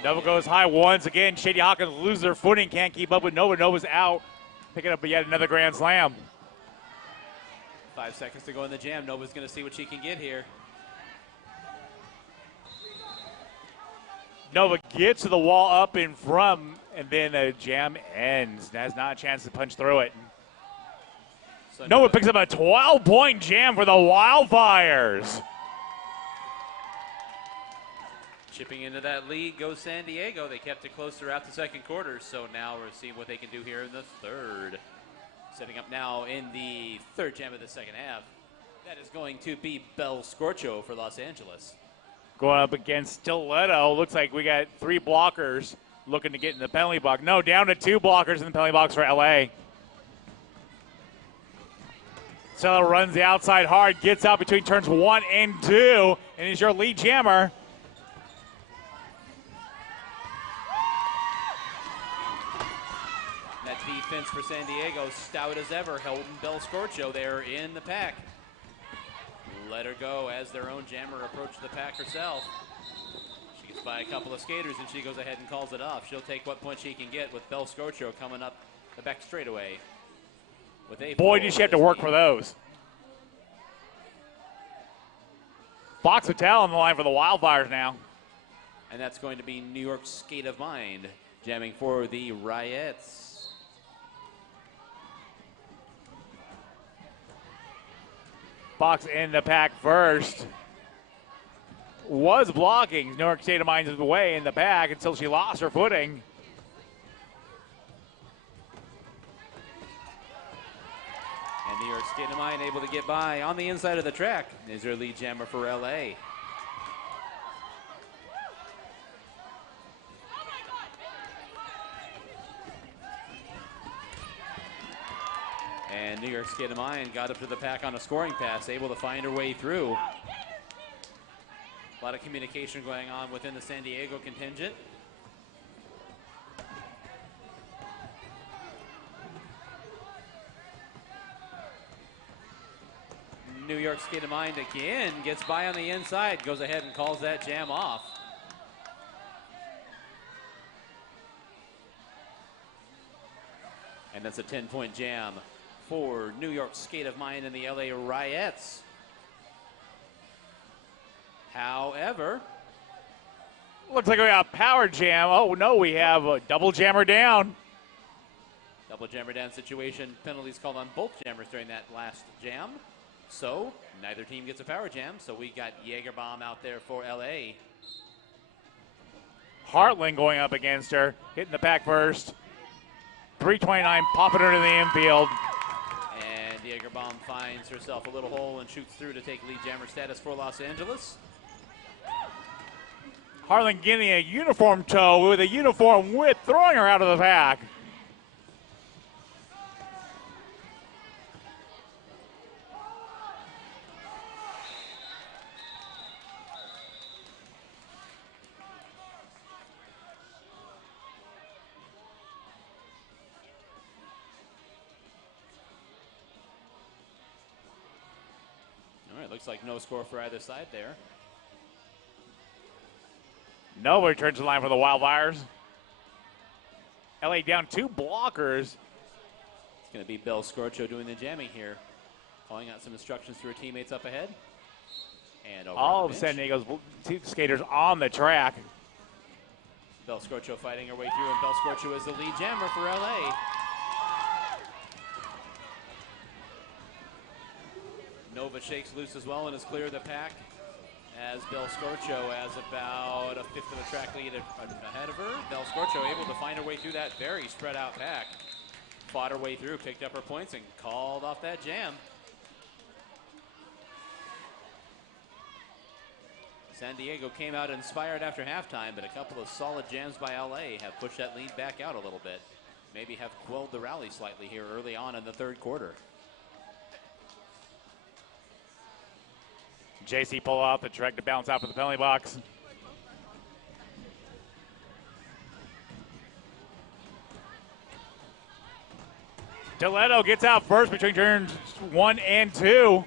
Nova goes high once again. Shady Hawkins lose their footing, can't keep up with Nova. Nova's out, picking up yet another grand slam. 5 seconds to go in the jam. Nova's going to see what she can get here. Nova gets to the wall up in front, and then the jam ends. Has not a chance to punch through it. So Nova picks up a 12-point jam for the Wildfires. Chipping into that lead goes San Diego. They kept it close throughout the second quarter, so now we're seeing what they can do here in the third. Setting up now in the third jam of the second half. That is going to be Bel Scorcho for Los Angeles. Going up against Stiletto. Looks like we got 3 blockers looking to get in the penalty box. No, down to 2 blockers in the penalty box for LA. Stiletto runs the outside hard, gets out between turns 1 and 2, and is your lead jammer. That defense for San Diego, stout as ever, holding Bel Scorcho there in the pack. Let her go as their own jammer approached the pack herself. She gets by a couple of skaters and she goes ahead and calls it off. She'll take what point she can get with Bel Scorcho coming up the back straightaway. With a Boy, did she have to work for those. Fox Hotel on the line for the Wildfires now. And that's going to be New York's Skate of Mind jamming for the Riots. Fox in the pack first. Was blocking. New York State of Mind's away in the pack until she lost her footing. And New York State of Mind able to get by on the inside of the track is their lead jammer for LA. And New York State of Mind got up to the pack on a scoring pass, able to find her way through. A lot of communication going on within the San Diego contingent. New York Skate of Mind again gets by on the inside, goes ahead and calls that jam off. And that's a 10-point jam for New York Skate of Mind and the LA Riots. However, looks like we got a power jam. Oh no, we have a double jammer down. Double jammer down situation. Penalties called on both jammers during that last jam. So neither team gets a power jam. So we got Jagerbomb out there for LA. Hartland going up against her, hitting the pack first. 329 popping her to the infield. And Jagerbaum finds herself a little hole and shoots through to take lead jammer status for Los Angeles. Hartland getting a uniform toe with a uniform width, throwing her out of the pack. All right, looks like no score for either side there. Nova returns to the line for the Wildfires. LA down 2 blockers. It's going to be Bell Scorcho doing the jamming here. Calling out some instructions to her teammates up ahead. And over All the of bench. San Diego's skaters on the track. Bell Scorcho fighting her way through, and Bell Scorcho is the lead jammer for LA. Nova shakes loose as well and is clear of the pack, as Bell Scorcho has about a fifth of a track lead ahead of her. Bell Scorcho able to find her way through that very spread out pack. Fought her way through, picked up her points, and called off that jam. San Diego came out inspired after halftime, but a couple of solid jams by LA have pushed that lead back out a little bit. Maybe have quelled the rally slightly here early on in the third quarter. JC pull out the track to bounce out for the penalty box. Deletto gets out first between turns 1 and 2.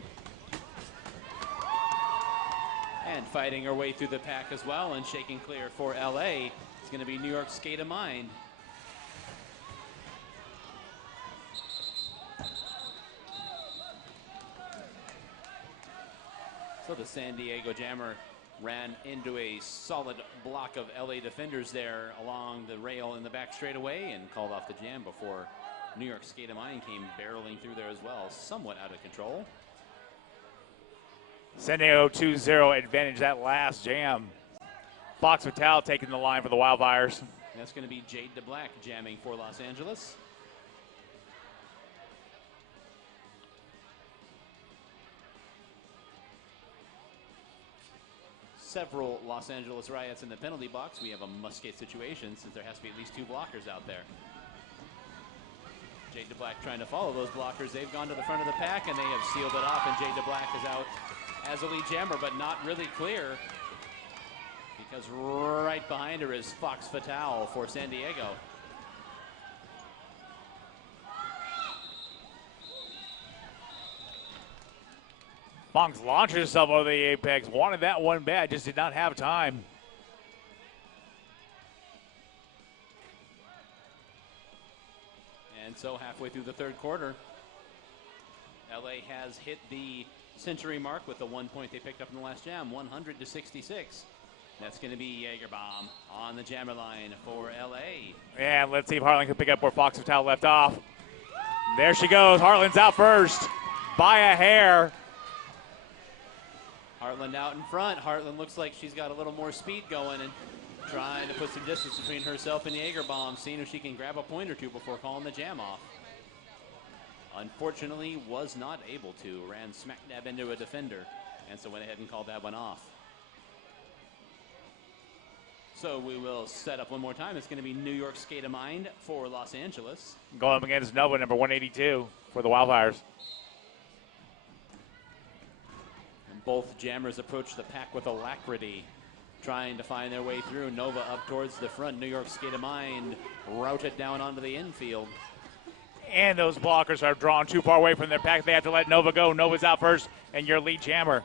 And fighting her way through the pack as well and shaking clear for LA. It's going to be New York Skate of Mind. So the San Diego jammer ran into a solid block of LA defenders there along the rail in the back straightaway and called off the jam before New York Skate of Mind came barreling through there as well, somewhat out of control. San Diego 2-0 advantage that last jam. Fox Vital taking the line for the Wildfires. That's going to be Jade DeBlack jamming for Los Angeles. Several Los Angeles Riots in the penalty box. We have a must-skate situation since there has to be at least 2 blockers out there. Jade DeBlack trying to follow those blockers. They've gone to the front of the pack and they have sealed it off, and Jade DeBlack is out as a lead jammer, but not really clear because right behind her is Fox Vital for San Diego. Fox launches herself over the apex. Wanted that one bad, just did not have time. And so halfway through the third quarter, LA has hit the century mark with the 1 point they picked up in the last jam, 100-66. That's going to be Jagerbaum on the jammer line for LA. And let's see if Hartland can pick up where Fox Vital left off. There she goes. Hartland's out first by a hair. Hartland out in front. Hartland looks like she's got a little more speed going and trying to put some distance between herself and Jagerbaum, seeing if she can grab a point or two before calling the jam off. Unfortunately, was not able to. Ran smack dab into a defender, and so went ahead and called that one off. So we will set up one more time. It's going to be New York Skate of Mind for Los Angeles. Going up against Nova, number 182 for the Wildfires. And both jammers approach the pack with alacrity, trying to find their way through. Nova up towards the front. New York Skate of Mind routed down onto the infield. And those blockers are drawn too far away from their pack. They have to let Nova go. Nova's out first, and your lead jammer.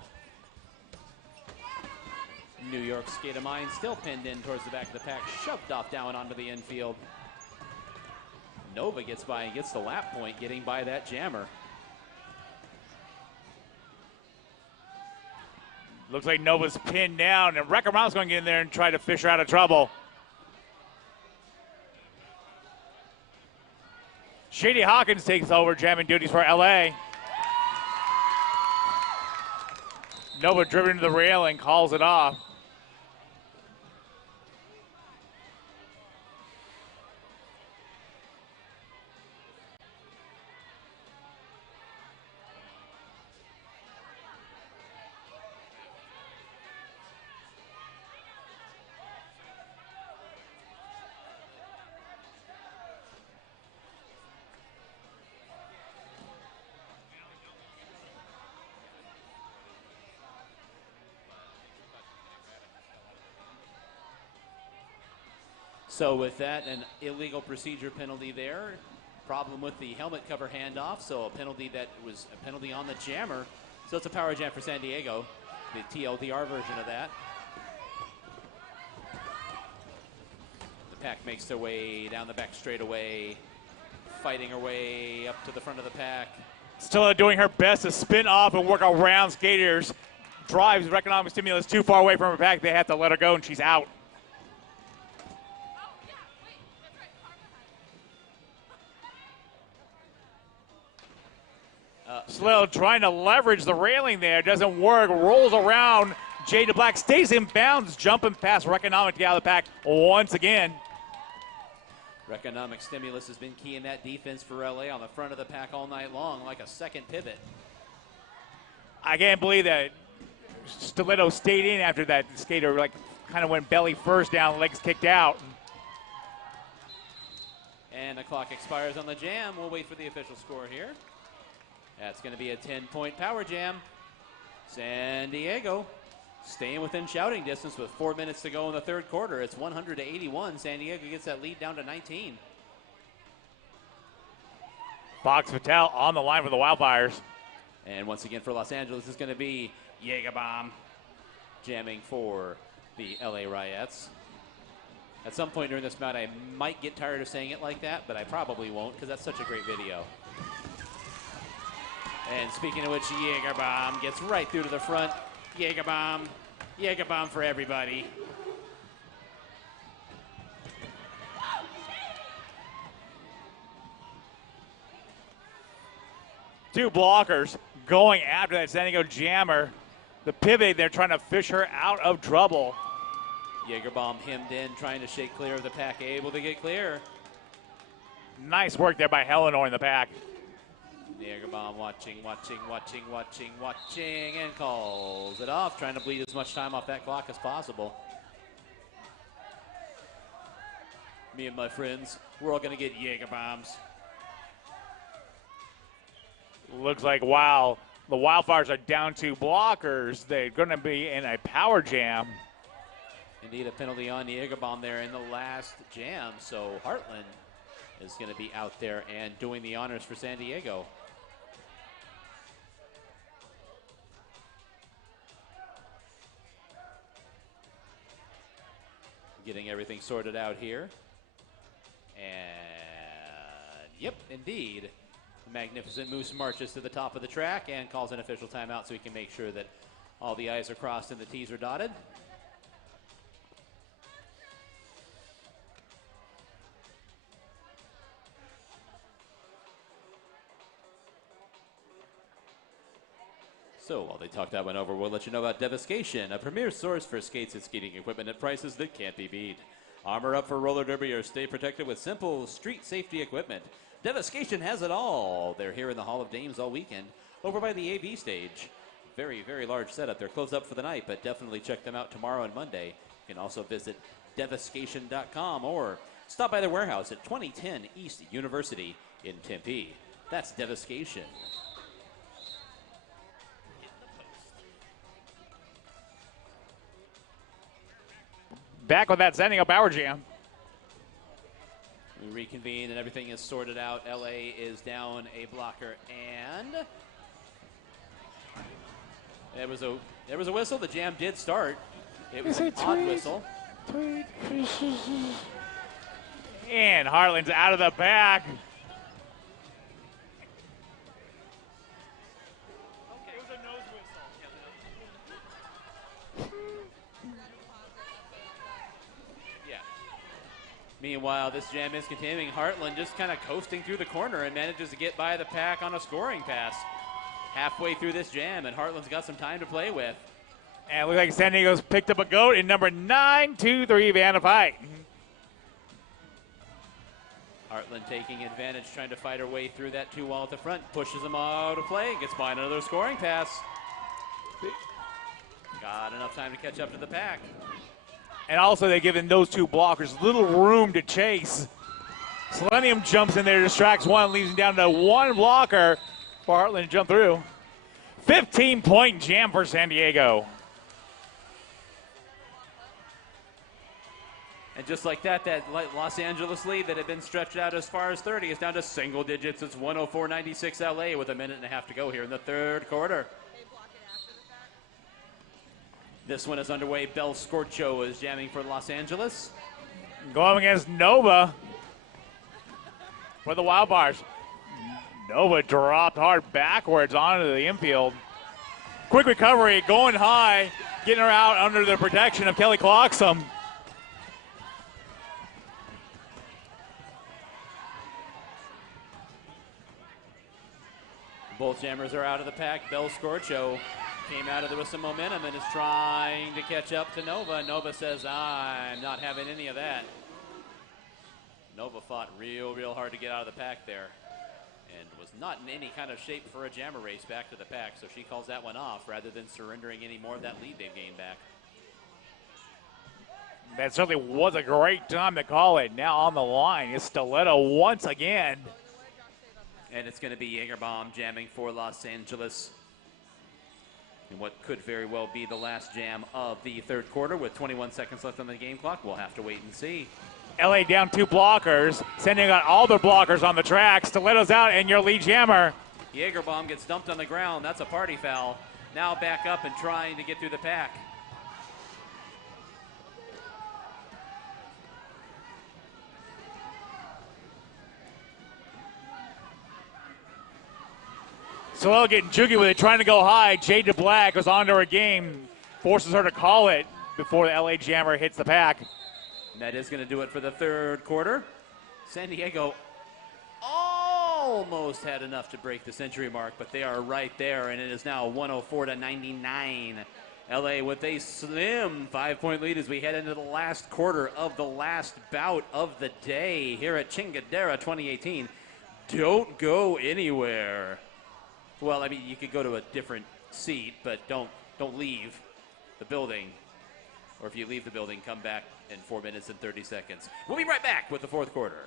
New York Skate of Mind still pinned in towards the back of the pack, shoved off down onto the infield. Nova gets by and gets the lap point, getting by that jammer. Looks like Nova's pinned down, and Wrecker Miles going to get in there and try to fish her out of trouble. Shady Hawkins takes over jamming duties for LA. Nova driven to the rail and calls it off. So with that, an illegal procedure penalty there. Problem with the helmet cover handoff, so a penalty that was a penalty on the jammer. So it's a power jam for San Diego, the TLDR version of that. The pack makes their way down the back straightaway, fighting her way up to the front of the pack. Still doing her best to spin off and work around skaters. Drives economic stimulus too far away from her pack. They have to let her go, and she's out. Slow trying to leverage the railing there. Doesn't work. Rolls around. Jade Black stays in bounds. Jumping past Reconomic to get out of the pack once again. Reconomic stimulus has been key in that defense for LA on the front of the pack all night long, like a second pivot. I can't believe that Stiletto stayed in after that skater kind of went belly first down, legs kicked out. And the clock expires on the jam. We'll wait for the official score here. That's going to be a 10-point power jam. San Diego staying within shouting distance with 4 minutes to go in the third quarter. It's 100-81. San Diego gets that lead down to 19. Fox Patel on the line for the Wildfires. And once again for Los Angeles is going to be Jägerbomb jamming for the LA Riots. At some point during this bout, I might get tired of saying it like that, but I probably won't because that's such a great video. And speaking of which, Jägerbomb gets right through to the front. Jägerbomb. Jägerbomb for everybody. Two blockers going after that San Diego jammer. The pivot, they're trying to fish her out of trouble. Jägerbomb hemmed in, trying to shake clear of the pack, able to get clear. Nice work there by Eleanor in the pack. Jägerbomb watching, and calls it off, trying to bleed as much time off that clock as possible. Me and my friends, we're all going to get Jägerbombs. Looks like, wow, the Wildfires are down two blockers. They're going to be in a power jam. Indeed, a penalty on Jägerbomb there in the last jam, so Heartland is going to be out there and doing the honors for San Diego. Getting everything sorted out here. And, yep, indeed. The magnificent Moose marches to the top of the track and calls an official timeout so he can make sure that all the I's are crossed and the T's are dotted. So while they talk that one over, we'll let you know about Devastation, a premier source for skates and skating equipment at prices that can't be beat. Armor up for roller derby or stay protected with simple street safety equipment. Devastation has it all. They're here in the Hall of Dames all weekend, over by the AV stage. Very, very large setup. They're closed up for the night, but definitely check them out tomorrow and Monday. You can also visit devastation.com or stop by their warehouse at 2010 East University in Tempe. That's Devastation. Back with that San Diego power jam. We reconvene and everything is sorted out. LA is down a blocker and there was a whistle. The jam did start. It was an odd whistle. And Harlan's out of the back. It was a nose whistle. Yeah. Meanwhile, this jam is continuing. Heartland just kind of coasting through the corner and manages to get by the pack on a scoring pass halfway through this jam, and Heartland's got some time to play with. And it looks like San Diego's picked up a goat in number 923, Vanna Pike. Heartland taking advantage, trying to fight her way through that two wall at the front, pushes them out of play, gets by another scoring pass. Got enough time to catch up to the pack. And also they've given those two blockers little room to chase. Selenium jumps in there, distracts one, leaves him down to one blocker for Heartland to jump through. 15-point jam for San Diego. And just like that, that Los Angeles lead that had been stretched out as far as 30 is down to single digits. It's 104-96 LA with a minute and a half to go here in the third quarter. This one is underway. Bel Scorcho is jamming for Los Angeles. Going against Nova for the Wildfires. Nova dropped hard backwards onto the infield. Quick recovery, going high, getting her out under the protection of Kelly Cloxam. Both jammers are out of the pack. Bel Scorcho came out of there with some momentum and is trying to catch up to Nova. Nova says, I'm not having any of that. Nova fought real hard to get out of the pack there and was not in any kind of shape for a jammer race back to the pack, so she calls that one off rather than surrendering any more of that lead they've gained back. That certainly was a great time to call it. Now on the line is Stiletto once again. And it's going to be Jagerbomb jamming for Los Angeles in what could very well be the last jam of the third quarter with 21 seconds left on the game clock. We'll have to wait and see. LA down 2 blockers, sending out all their blockers on the track. Stiletto's out and your lead jammer. Jagerbomb gets dumped on the ground. That's a party foul. Now back up and trying to get through the pack. Stiletto getting jiggy with it, trying to go high. Jade DeBlack goes on to her game, forces her to call it before the LA jammer hits the pack. And that is going to do it for the third quarter. San Diego almost had enough to break the century mark, but they are right there, and it is now 104-99. LA with a slim 5-point lead as we head into the last quarter of the last bout of the day here at Chingadera 2018. Don't go anywhere. Well, I mean, you could go to a different seat, but don't leave the building. Or if you leave the building, come back in 4 minutes and 30 seconds. We'll be right back with the fourth quarter.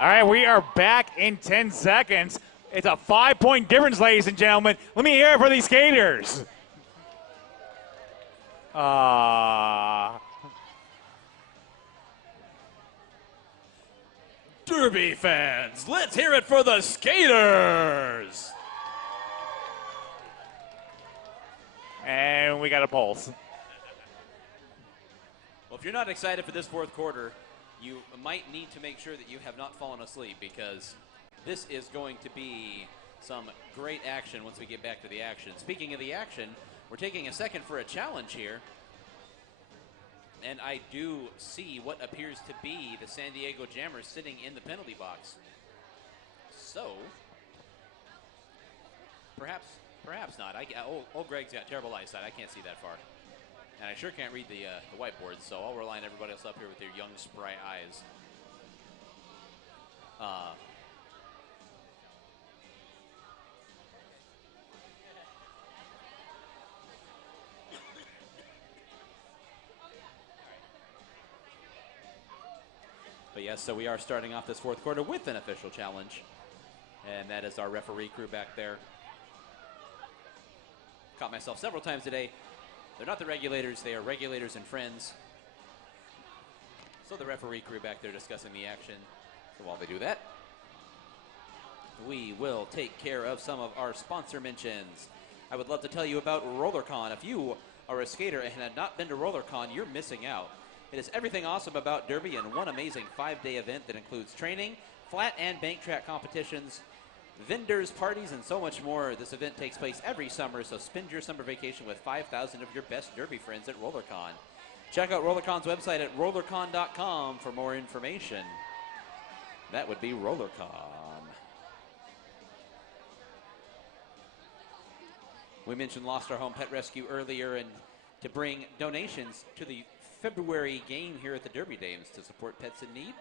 All right, we are back in 10 seconds. It's a 5-point difference, ladies and gentlemen. Let me hear it for these skaters. Derby fans, let's hear it for the skaters. And we got a pulse. Well, if you're not excited for this fourth quarter, you might need to make sure that you have not fallen asleep, because this is going to be some great action once we get back to the action. Speaking of the action, we're taking a second for a challenge here. And I do see what appears to be the San Diego Jammers sitting in the penalty box. So, perhaps not. Old Greg's got terrible eyesight. I can't see that far. And I sure can't read the whiteboard, so I'll rely on everybody else up here with their young, spry eyes. But yes, so we are starting off this fourth quarter with an official challenge. And that is our referee crew back there. Caught myself several times today. They're not the regulators, they are regulators and friends. So the referee crew back there discussing the action. So while they do that, we will take care of some of our sponsor mentions. I would love to tell you about RollerCon. If you are a skater and have not been to RollerCon, you're missing out. It is everything awesome about Derby in one amazing 5-day event that includes training, flat and bank track competitions, vendors, parties, and so much more. This event takes place every summer, so spend your summer vacation with 5,000 of your best Derby friends at RollerCon. Check out RollerCon's website at rollercon.com for more information. That would be RollerCon. We mentioned Lost Our Home Pet Rescue earlier, and to bring donations to the February game here at the Derby Dames to support pets in need.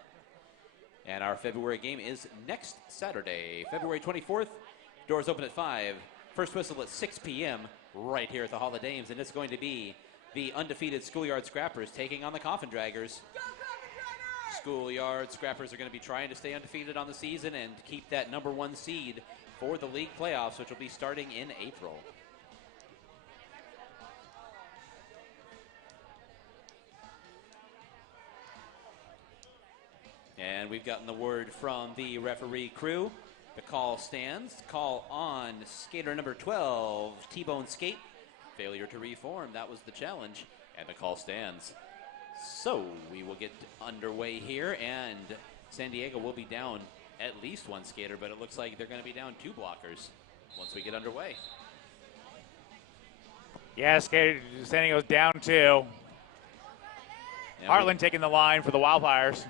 And our February game is next Saturday, February 24th. Doors open at 5. First whistle at 6 p.m. right here at the Hall of Dames. And it's going to be the undefeated Schoolyard Scrappers taking on the Coffin Draggers. Schoolyard Scrappers are going to be trying to stay undefeated on the season and keep that #1 seed for the league playoffs, which will be starting in April. And we've gotten the word from the referee crew. The call stands. Call on skater number 12, T-Bone Skate. Failure to reform. That was the challenge. And the call stands. So we will get underway here. And San Diego will be down at least one skater, but it looks like they're going to be down 2 blockers once we get underway. Yeah, San Diego's down 2. Heartland taking the line for the Wildfires.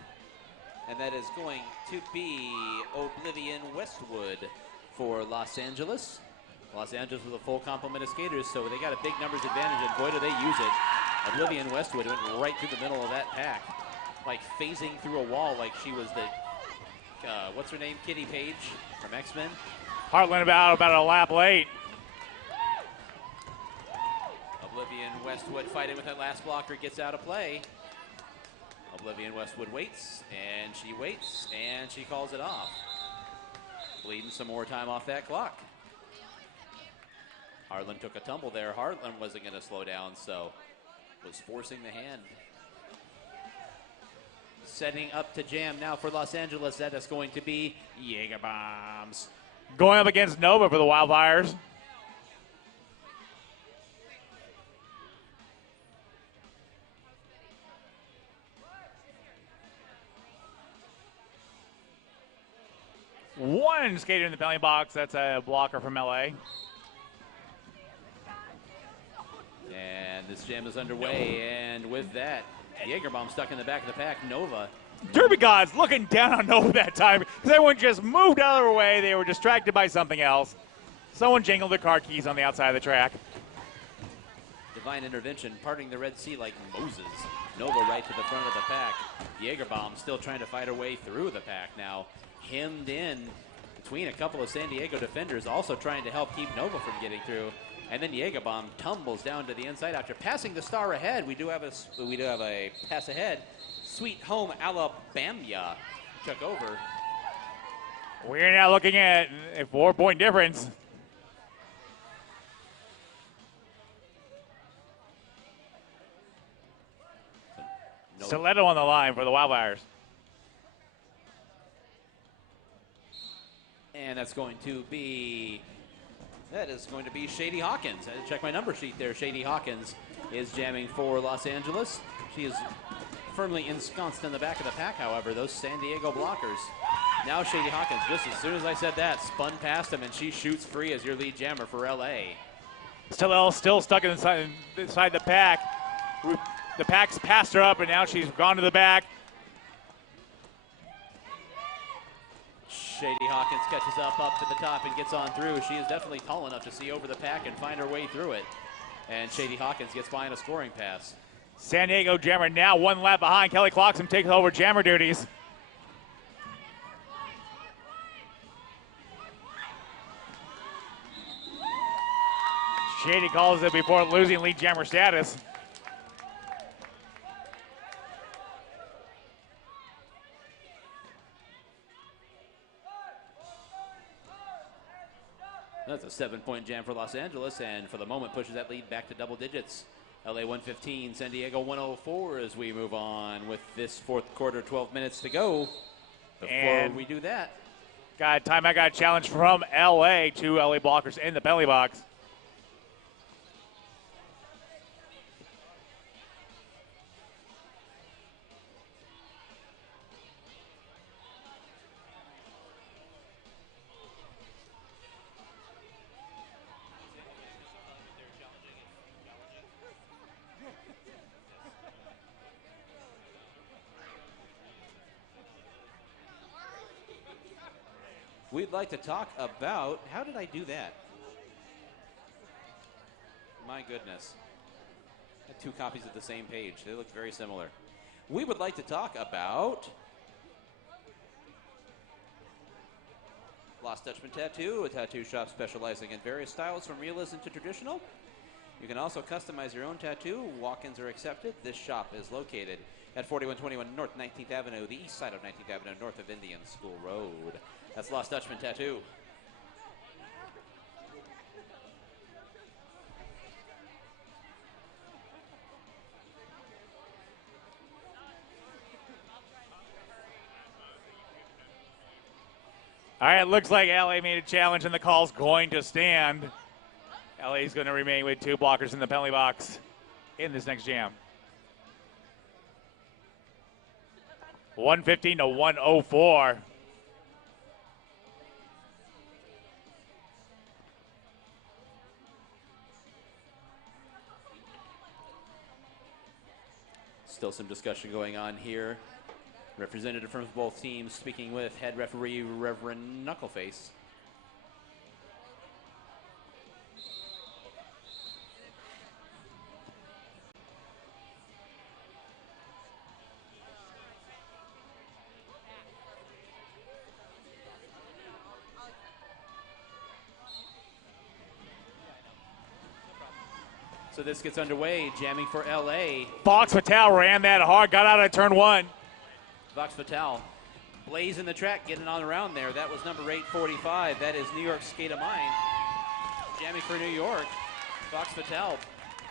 And that is going to be Oblivion Westwood for Los Angeles. Los Angeles with a full complement of skaters, so they got a big numbers advantage, and boy, do they use it. Oblivion Westwood went right through the middle of that pack, like phasing through a wall like she was the, what's her name, Kitty Page from X-Men. Heartland about a lap late. Oblivion Westwood fighting with that last blocker, gets out of play. Oblivion Westwood waits, and she calls it off. Bleeding some more time off that clock. Heartland took a tumble there. Heartland wasn't going to slow down, so was forcing the hand. Setting up to jam now for Los Angeles. That is going to be Jaeger Bombs. Going up against Nova for the Wildfires. One skater in the penalty box. That's a blocker from LA. And this jam is underway, and with that, Jaegerbomb stuck in the back of the pack. Nova. Derby gods looking down on Nova that time because everyone just moved out of their way. They were distracted by something else. Someone jingled their car keys on the outside of the track. Divine intervention, parting the Red Sea like Moses. Nova right to the front of the pack. Jaegerbomb still trying to fight her way through the pack now. Hemmed in between a couple of San Diego defenders, also trying to help keep Nova from getting through. And then Jaegerbomb tumbles down to the inside after passing the star ahead. We do have a pass ahead. Sweet Home Alabama took over. We're now looking at a 4-point difference. Stiletto on the line for the Wildfires. And that is going to be Shady Hawkins. I had to check my number sheet there. Shady Hawkins is jamming for Los Angeles. She is firmly ensconced in the back of the pack, however, those San Diego blockers. Now Shady Hawkins, just as soon as I said that, spun past him, and she shoots free as your lead jammer for LA. Stiletto still stuck inside the pack. The pack's passed her up, and now she's gone to the back. Shady Hawkins catches up to the top and gets on through. She is definitely tall enough to see over the pack and find her way through it. And Shady Hawkins gets by in a scoring pass. San Diego jammer now 1 lap behind. Kelly Clarkson takes over jammer duties. Shady calls it before losing lead jammer status. That's a 7-point jam for Los Angeles, and for the moment pushes that lead back to double digits. LA 115, San Diego 104 as we move on with this fourth quarter, 12 minutes to go. Before we do that, got a timeout, got a challenge from LA, 2 LA blockers in the penalty box. we'd like to talk about, how did I do that? My goodness. I had 2 copies of the same page. They look very similar. We would like to talk about Lost Dutchman Tattoo, a tattoo shop specializing in various styles from realism to traditional. You can also customize your own tattoo. Walk-ins are accepted. This shop is located at 4121 North 19th Avenue, the east side of 19th Avenue, north of Indian School Road. That's Lost Dutchman Tattoo. All right, looks like LA made a challenge and the call's going to stand. LA's going to remain with 2 blockers in the penalty box in this next jam. 115 to 104. Still some discussion going on here. Representative from both teams speaking with head referee Reverend Knuckleface. So this gets underway, jamming for LA. Fox Fatale ran that hard, got out of turn 1. Fox Fatale blazing the track, getting on around there. That was number 845. That is New York Skate of Mine. Jamming for New York. Fox Fatale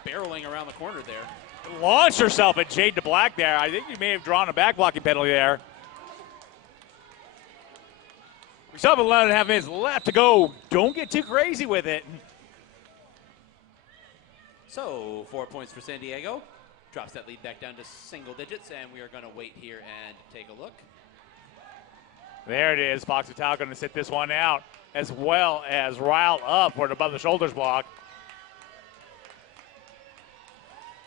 barreling around the corner there. Launched herself at Jade DeBlack there. I think he may have drawn a back blocking penalty there. We still have 11.5 minutes left to go. Don't get too crazy with it. So 4 points for San Diego. Drops that lead back down to single digits, and we are going to wait here and take a look. There it is. Fox Fatale going to sit this one out, as well as rile up for an above the shoulders block.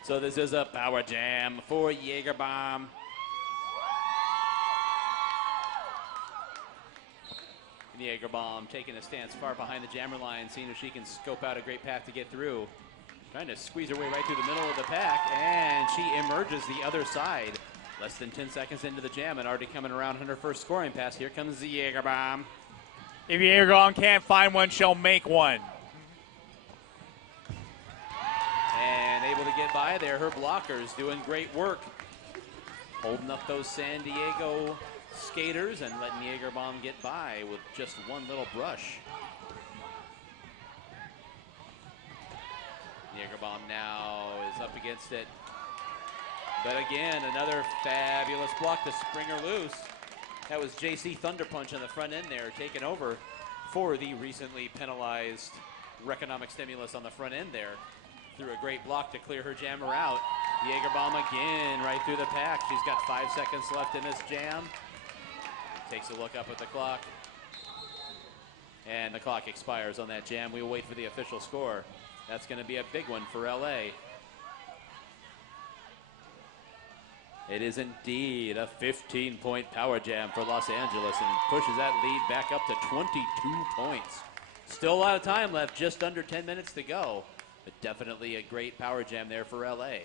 So this is a power jam for Jaegerbomb. Jaegerbomb taking a stance far behind the jammer line, seeing if she can scope out a great path to get through. Trying to squeeze her way right through the middle of the pack, and she emerges the other side. Less than 10 seconds into the jam and already coming around on her first scoring pass. Here comes the Jaegerbomb. If Jaegerbomb can't find one, she'll make one. And able to get by there. Her blockers doing great work. Holding up those San Diego skaters and letting Jagerbaum get by with just one little brush. Jagerbaum now is up against it. But again, another fabulous block to spring her loose. That was JC Thunder Punch on the front end there, taking over for the recently penalized Reconomic Stimulus on the front end there. Threw a great block to clear her jammer out. Jagerbaum again right through the pack. She's got 5 seconds left in this jam. Takes a look up at the clock. And the clock expires on that jam. We will wait for the official score. That's going to be a big one for LA. It is indeed a 15-point power jam for Los Angeles and pushes that lead back up to 22 points. Still a lot of time left, just under 10 minutes to go. But definitely a great power jam there for LA.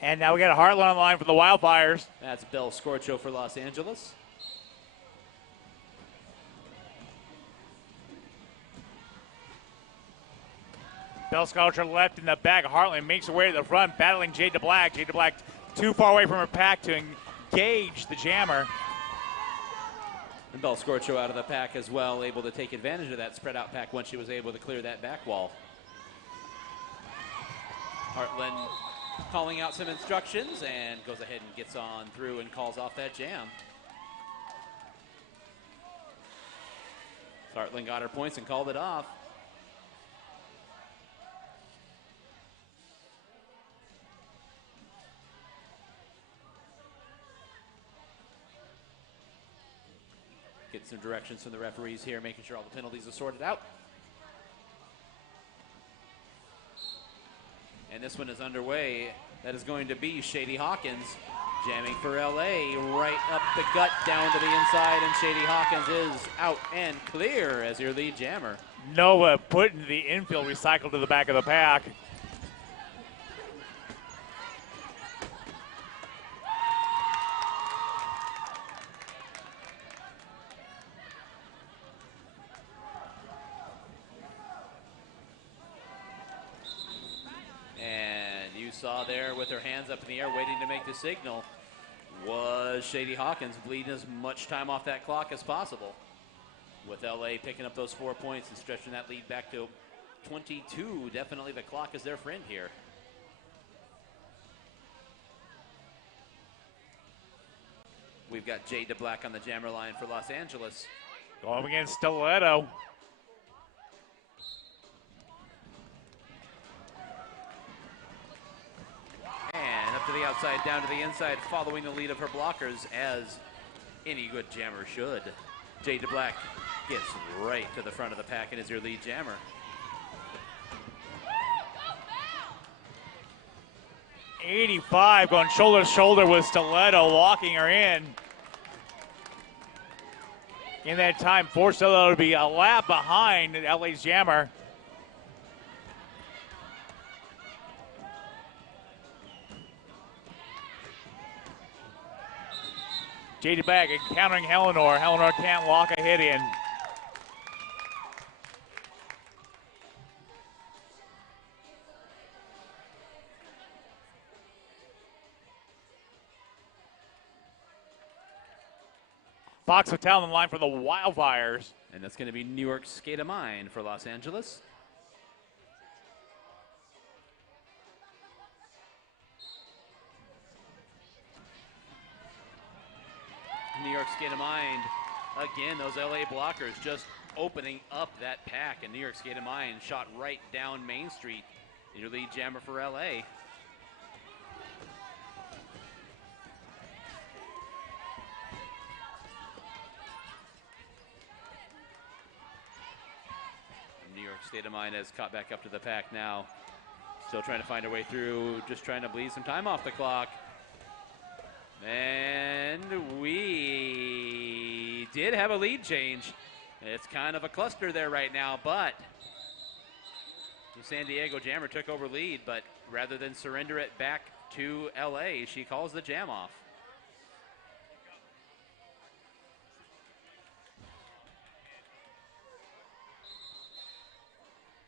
And now we got a Heartland on the line for the Wildfires. That's Bell Scorcho for Los Angeles. Bell Scorcho left in the back. Heartland makes her way to the front, battling Jade DeBlack. Jade DeBlack too far away from her pack to engage the jammer. And Bell Scorcho out of the pack as well, able to take advantage of that spread out pack once she was able to clear that back wall. Heartland calling out some instructions and goes ahead and gets on through and calls off that jam. Heartland got her points and called it off. Get some directions from the referees here, making sure all the penalties are sorted out. And this one is underway. That is going to be Shady Hawkins jamming for LA right up the gut down to the inside, and Shady Hawkins is out and clear as your lead jammer. Nova put into the infield, recycled to the back of the pack. Saw there with her hands up in the air waiting to make the signal was Shady Hawkins, bleeding as much time off that clock as possible. With LA picking up those 4 points and stretching that lead back to 22, definitely the clock is their friend here. We've got Jade DeBlack on the jammer line for Los Angeles. Going against Stiletto. And up to the outside, down to the inside, following the lead of her blockers, as any good jammer should. Jade DeBlack gets right to the front of the pack and is your lead jammer. .85 going shoulder to shoulder with Stiletto, locking her in. In that time, forced Stiletto to be a lap behind LA's jammer. Jade DeBlack encountering Eleanor. Eleanor can't lock a hit in. Fox Hotel on the line for the Wildfires. And that's going to be New York Skate of Mine for Los Angeles. New York Skate of Mind, again, those LA blockers just opening up that pack, and New York Skate of Mind shot right down Main Street. Your lead jammer for LA. New York State of Mind has caught back up to the pack now. Still trying to find her way through, just trying to bleed some time off the clock. And we did have a lead change. It's kind of a cluster there right now, but the San Diego jammer took over lead, but rather than surrender it back to LA, she calls the jam off.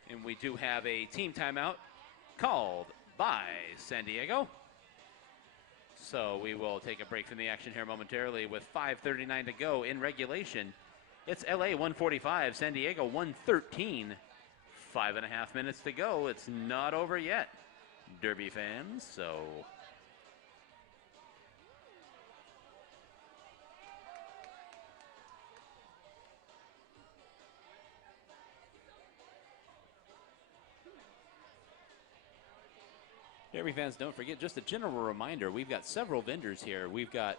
And we do have a team timeout called by San Diego. So we will take a break from the action here momentarily with 5:39 to go in regulation. It's LA 145, San Diego 113. 5.5 minutes to go. It's not over yet, Derby fans. So Derby fans, don't forget, just a general reminder, we've got several vendors here. We've got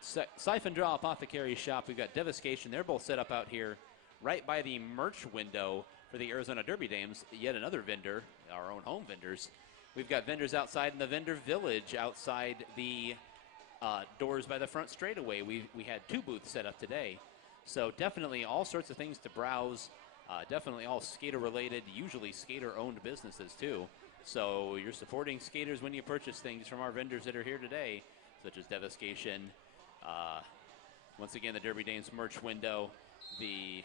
Siphon Draw Apothecary Shop. We've got Devastation. They're both set up out here right by the merch window for the Arizona Derby Dames. Yet another vendor, our own home vendors. We've got vendors outside in the vendor village, outside the doors by the front straightaway. We had 2 booths set up today. So definitely all sorts of things to browse. Definitely all skater related, usually skater owned businesses too. So you're supporting skaters when you purchase things from our vendors that are here today, such as Devastation. Once again, the Derby Dames merch window, the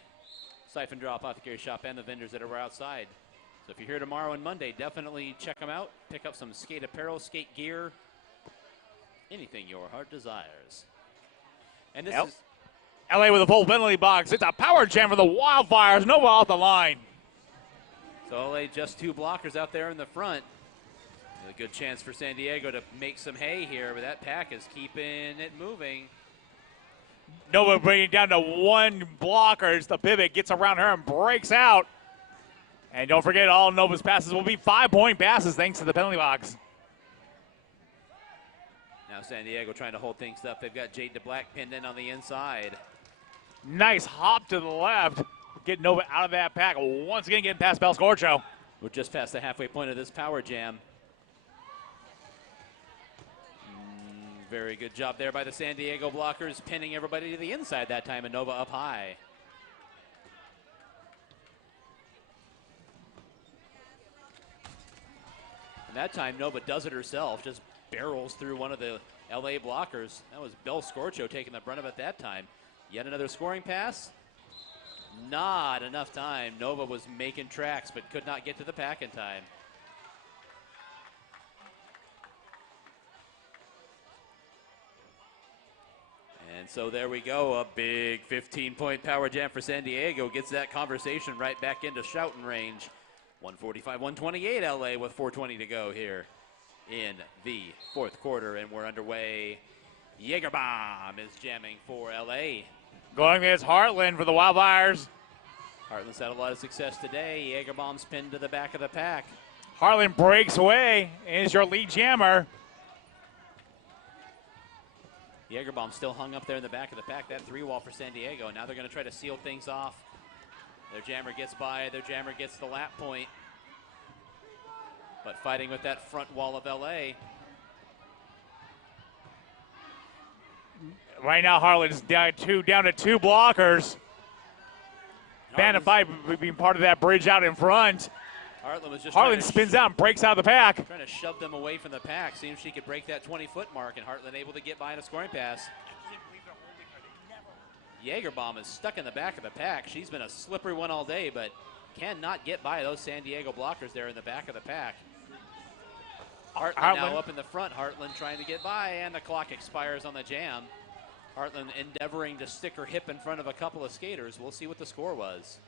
Siphon Draw Apothecary Shop, and the vendors that are outside. So if you're here tomorrow and Monday, definitely check them out. Pick up some skate apparel, skate gear, anything your heart desires. And this is LA with a full penalty box. It's a power jam for the Wildfires. Nova off the line. So LA just 2 blockers out there in the front. A good chance for San Diego to make some hay here, but that pack is keeping it moving. Nova bringing it down to 1 blocker. It's the pivot, gets around her and breaks out. And don't forget, all Nova's passes will be 5-point passes thanks to the penalty box. Now San Diego trying to hold things up. They've got Jade DeBlack pinned in on the inside. Nice hop to the left. Get Nova out of that pack. Once again, getting past Belscorcho. We're just past the halfway point of this power jam. Very good job there by the San Diego blockers, pinning everybody to the inside that time, and Nova up high. And that time, Nova does it herself, just barrels through one of the LA blockers. That was Belscorcho taking the brunt of it that time. Yet another scoring pass. Not enough time. Nova was making tracks, but could not get to the pack in time. And so there we go, a big 15-point power jam for San Diego. Gets that conversation right back into shouting range. 145-128 LA with 4:20 to go here in the 4th quarter, and we're underway. Jägerbomb is jamming for LA. Going against Heartland for the Wildfires. Heartland's had a lot of success today. Jägerbomb's pinned to the back of the pack. Heartland breaks away and is your lead jammer. Jägerbomb still hung up there in the back of the pack. That 3-wall for San Diego. Now they're going to try to seal things off. Their jammer gets by. Their jammer gets the lap point. But fighting with that front wall of LA. Right now, Heartland's down to 2 blockers. Bandit Fight being part of that bridge out in front. Heartland spins out and breaks out of the pack. Trying to shove them away from the pack. See if she could break that 20-foot mark, and Heartland able to get by in a scoring pass. Jägerbomb is stuck in the back of the pack. She's been a slippery one all day, but cannot get by those San Diego blockers there in the back of the pack. Heartland now up in the front. Heartland trying to get by, and the clock expires on the jam. Heartland endeavoring to stick her hip in front of a couple of skaters. We'll see what the score was.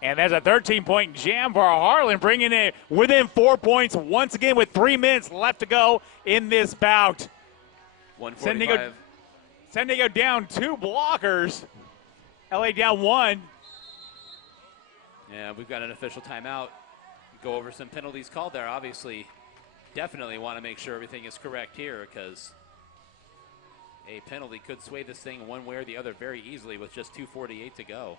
And there's a 13-point jam for Heartland, bringing it within 4 points once again with 3 minutes left to go in this bout. 145. San Diego down 2 blockers. LA down 1. Yeah, we've got an official timeout. Go over some penalties called there. Obviously, definitely want to make sure everything is correct here, because a penalty could sway this thing one way or the other very easily with just 2:48 to go.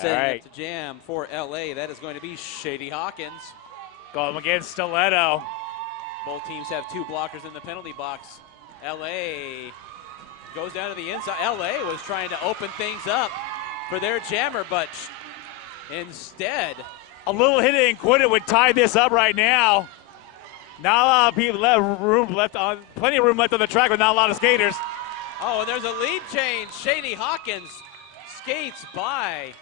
Setting up the jam for LA, that is going to be Shady Hawkins. Going against Stiletto. Both teams have 2 blockers in the penalty box. LA goes down to the inside. LA was trying to open things up for their jammer, but instead, a little hit it and quit it would tie this up right now. Not a lot of people plenty of room left on the track with not a lot of skaters. Oh, and there's a lead change. Shady Hawkins skates by.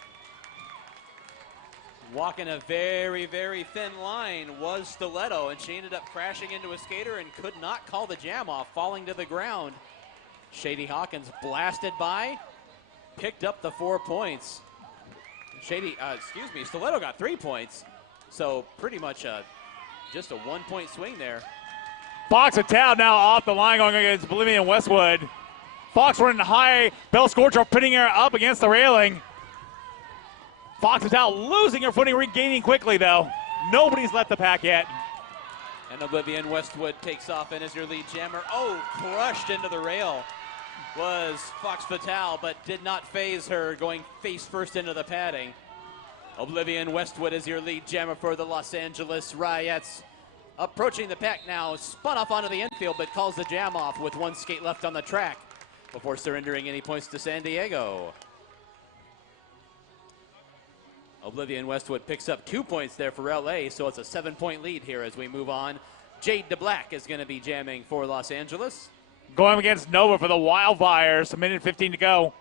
Walking a very, very thin line was Stiletto, and she ended up crashing into a skater and could not call the jam off, falling to the ground. Shady Hawkins blasted by, picked up the 4 points. Stiletto got 3 points, so pretty much just a 1-point swing there. Fox and Tao now off the line going against Bolivian Westwood. Fox running high, Bell Scorcher putting her up against the railing. Fox is out, losing her footing, regaining quickly though. Nobody's left the pack yet. And Oblivion Westwood takes off and is your lead jammer. Oh, crushed into the rail was Fox Fatale, but did not phase her, going face first into the padding. Oblivion Westwood is your lead jammer for the Los Angeles Riots. Approaching the pack now, spun off onto the infield, but calls the jam off with 1 skate left on the track before surrendering any points to San Diego. Oblivion Westwood picks up 2 points there for LA, so it's a 7-point lead here as we move on. Jade DeBlack is going to be jamming for Los Angeles. Going against Nova for the Wildfires, a minute 15 to go.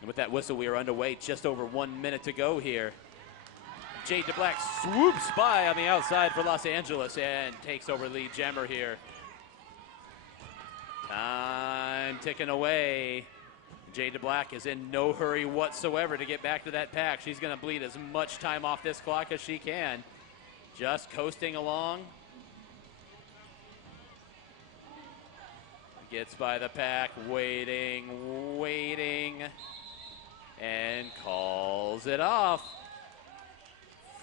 And with that whistle, we are underway, just over 1 minute to go here. Jade DeBlack swoops by on the outside for Los Angeles and takes over lead jammer here. Time ticking away. Jade DeBlack is in no hurry whatsoever to get back to that pack. She's going to bleed as much time off this clock as she can. Just coasting along. Gets by the pack, waiting, and calls it off.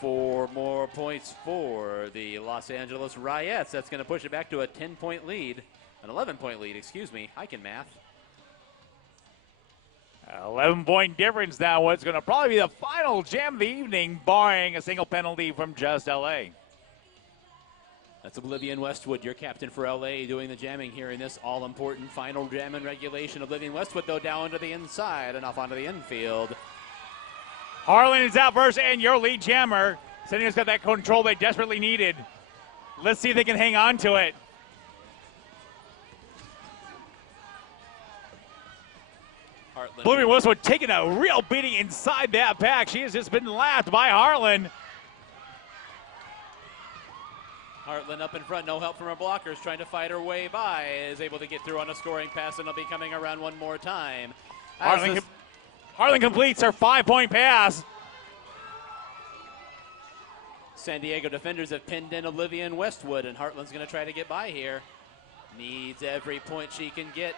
4 more points for the Los Angeles Riots. That's going to push it back to a 10-point lead, an 11-point lead, excuse me. I can math. 11-point difference now. What's going to probably be the final jam of the evening, barring a single penalty from just LA. That's Oblivion Westwood, your captain for LA, doing the jamming here in this all-important final jam in regulation. Oblivion Westwood, though, down to the inside and off onto the infield. Harlan is out first, and your lead jammer. San Diego's got that control they desperately needed. Let's see if they can hang on to it. Oblivion Westwood taking a real beating inside that pack. She has just been lapped by Harlan. Hartland up in front, no help from her blockers, trying to fight her way by, is able to get through on a scoring pass, and will be coming around one more time. Harlan completes her 5-point pass. San Diego defenders have pinned in Oblivion Westwood, and Hartland's going to try to get by here. Needs every point she can get.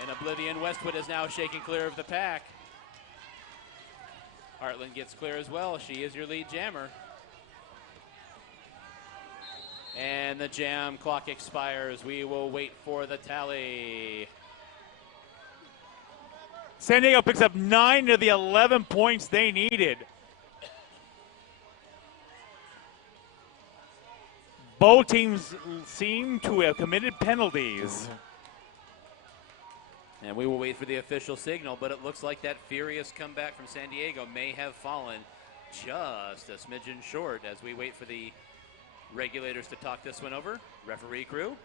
And Oblivion Westwood is now shaking clear of the pack. Hartland gets clear as well. She is your lead jammer. And the jam clock expires. We will wait for the tally. San Diego picks up 9 of the 11 points they needed. Both teams seem to have committed penalties. And we will wait for the official signal, but it looks like that furious comeback from San Diego may have fallen just a smidgen short as we wait for the regulators to talk this one over. Referee crew.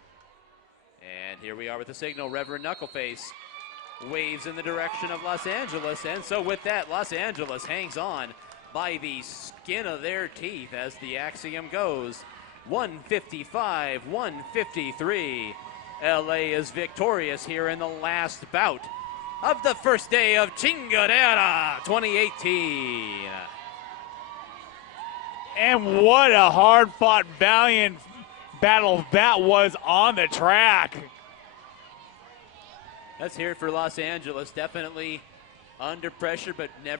And here we are with the signal. Reverend Knuckleface waves in the direction of Los Angeles. And so with that, Los Angeles hangs on by the skin of their teeth as the axiom goes. 155-153. LA is victorious here in the last bout of the first day of Chingadera 2018. And what a hard-fought, valiant battle that was on the track. Let's hear it for Los Angeles. Definitely under pressure, but never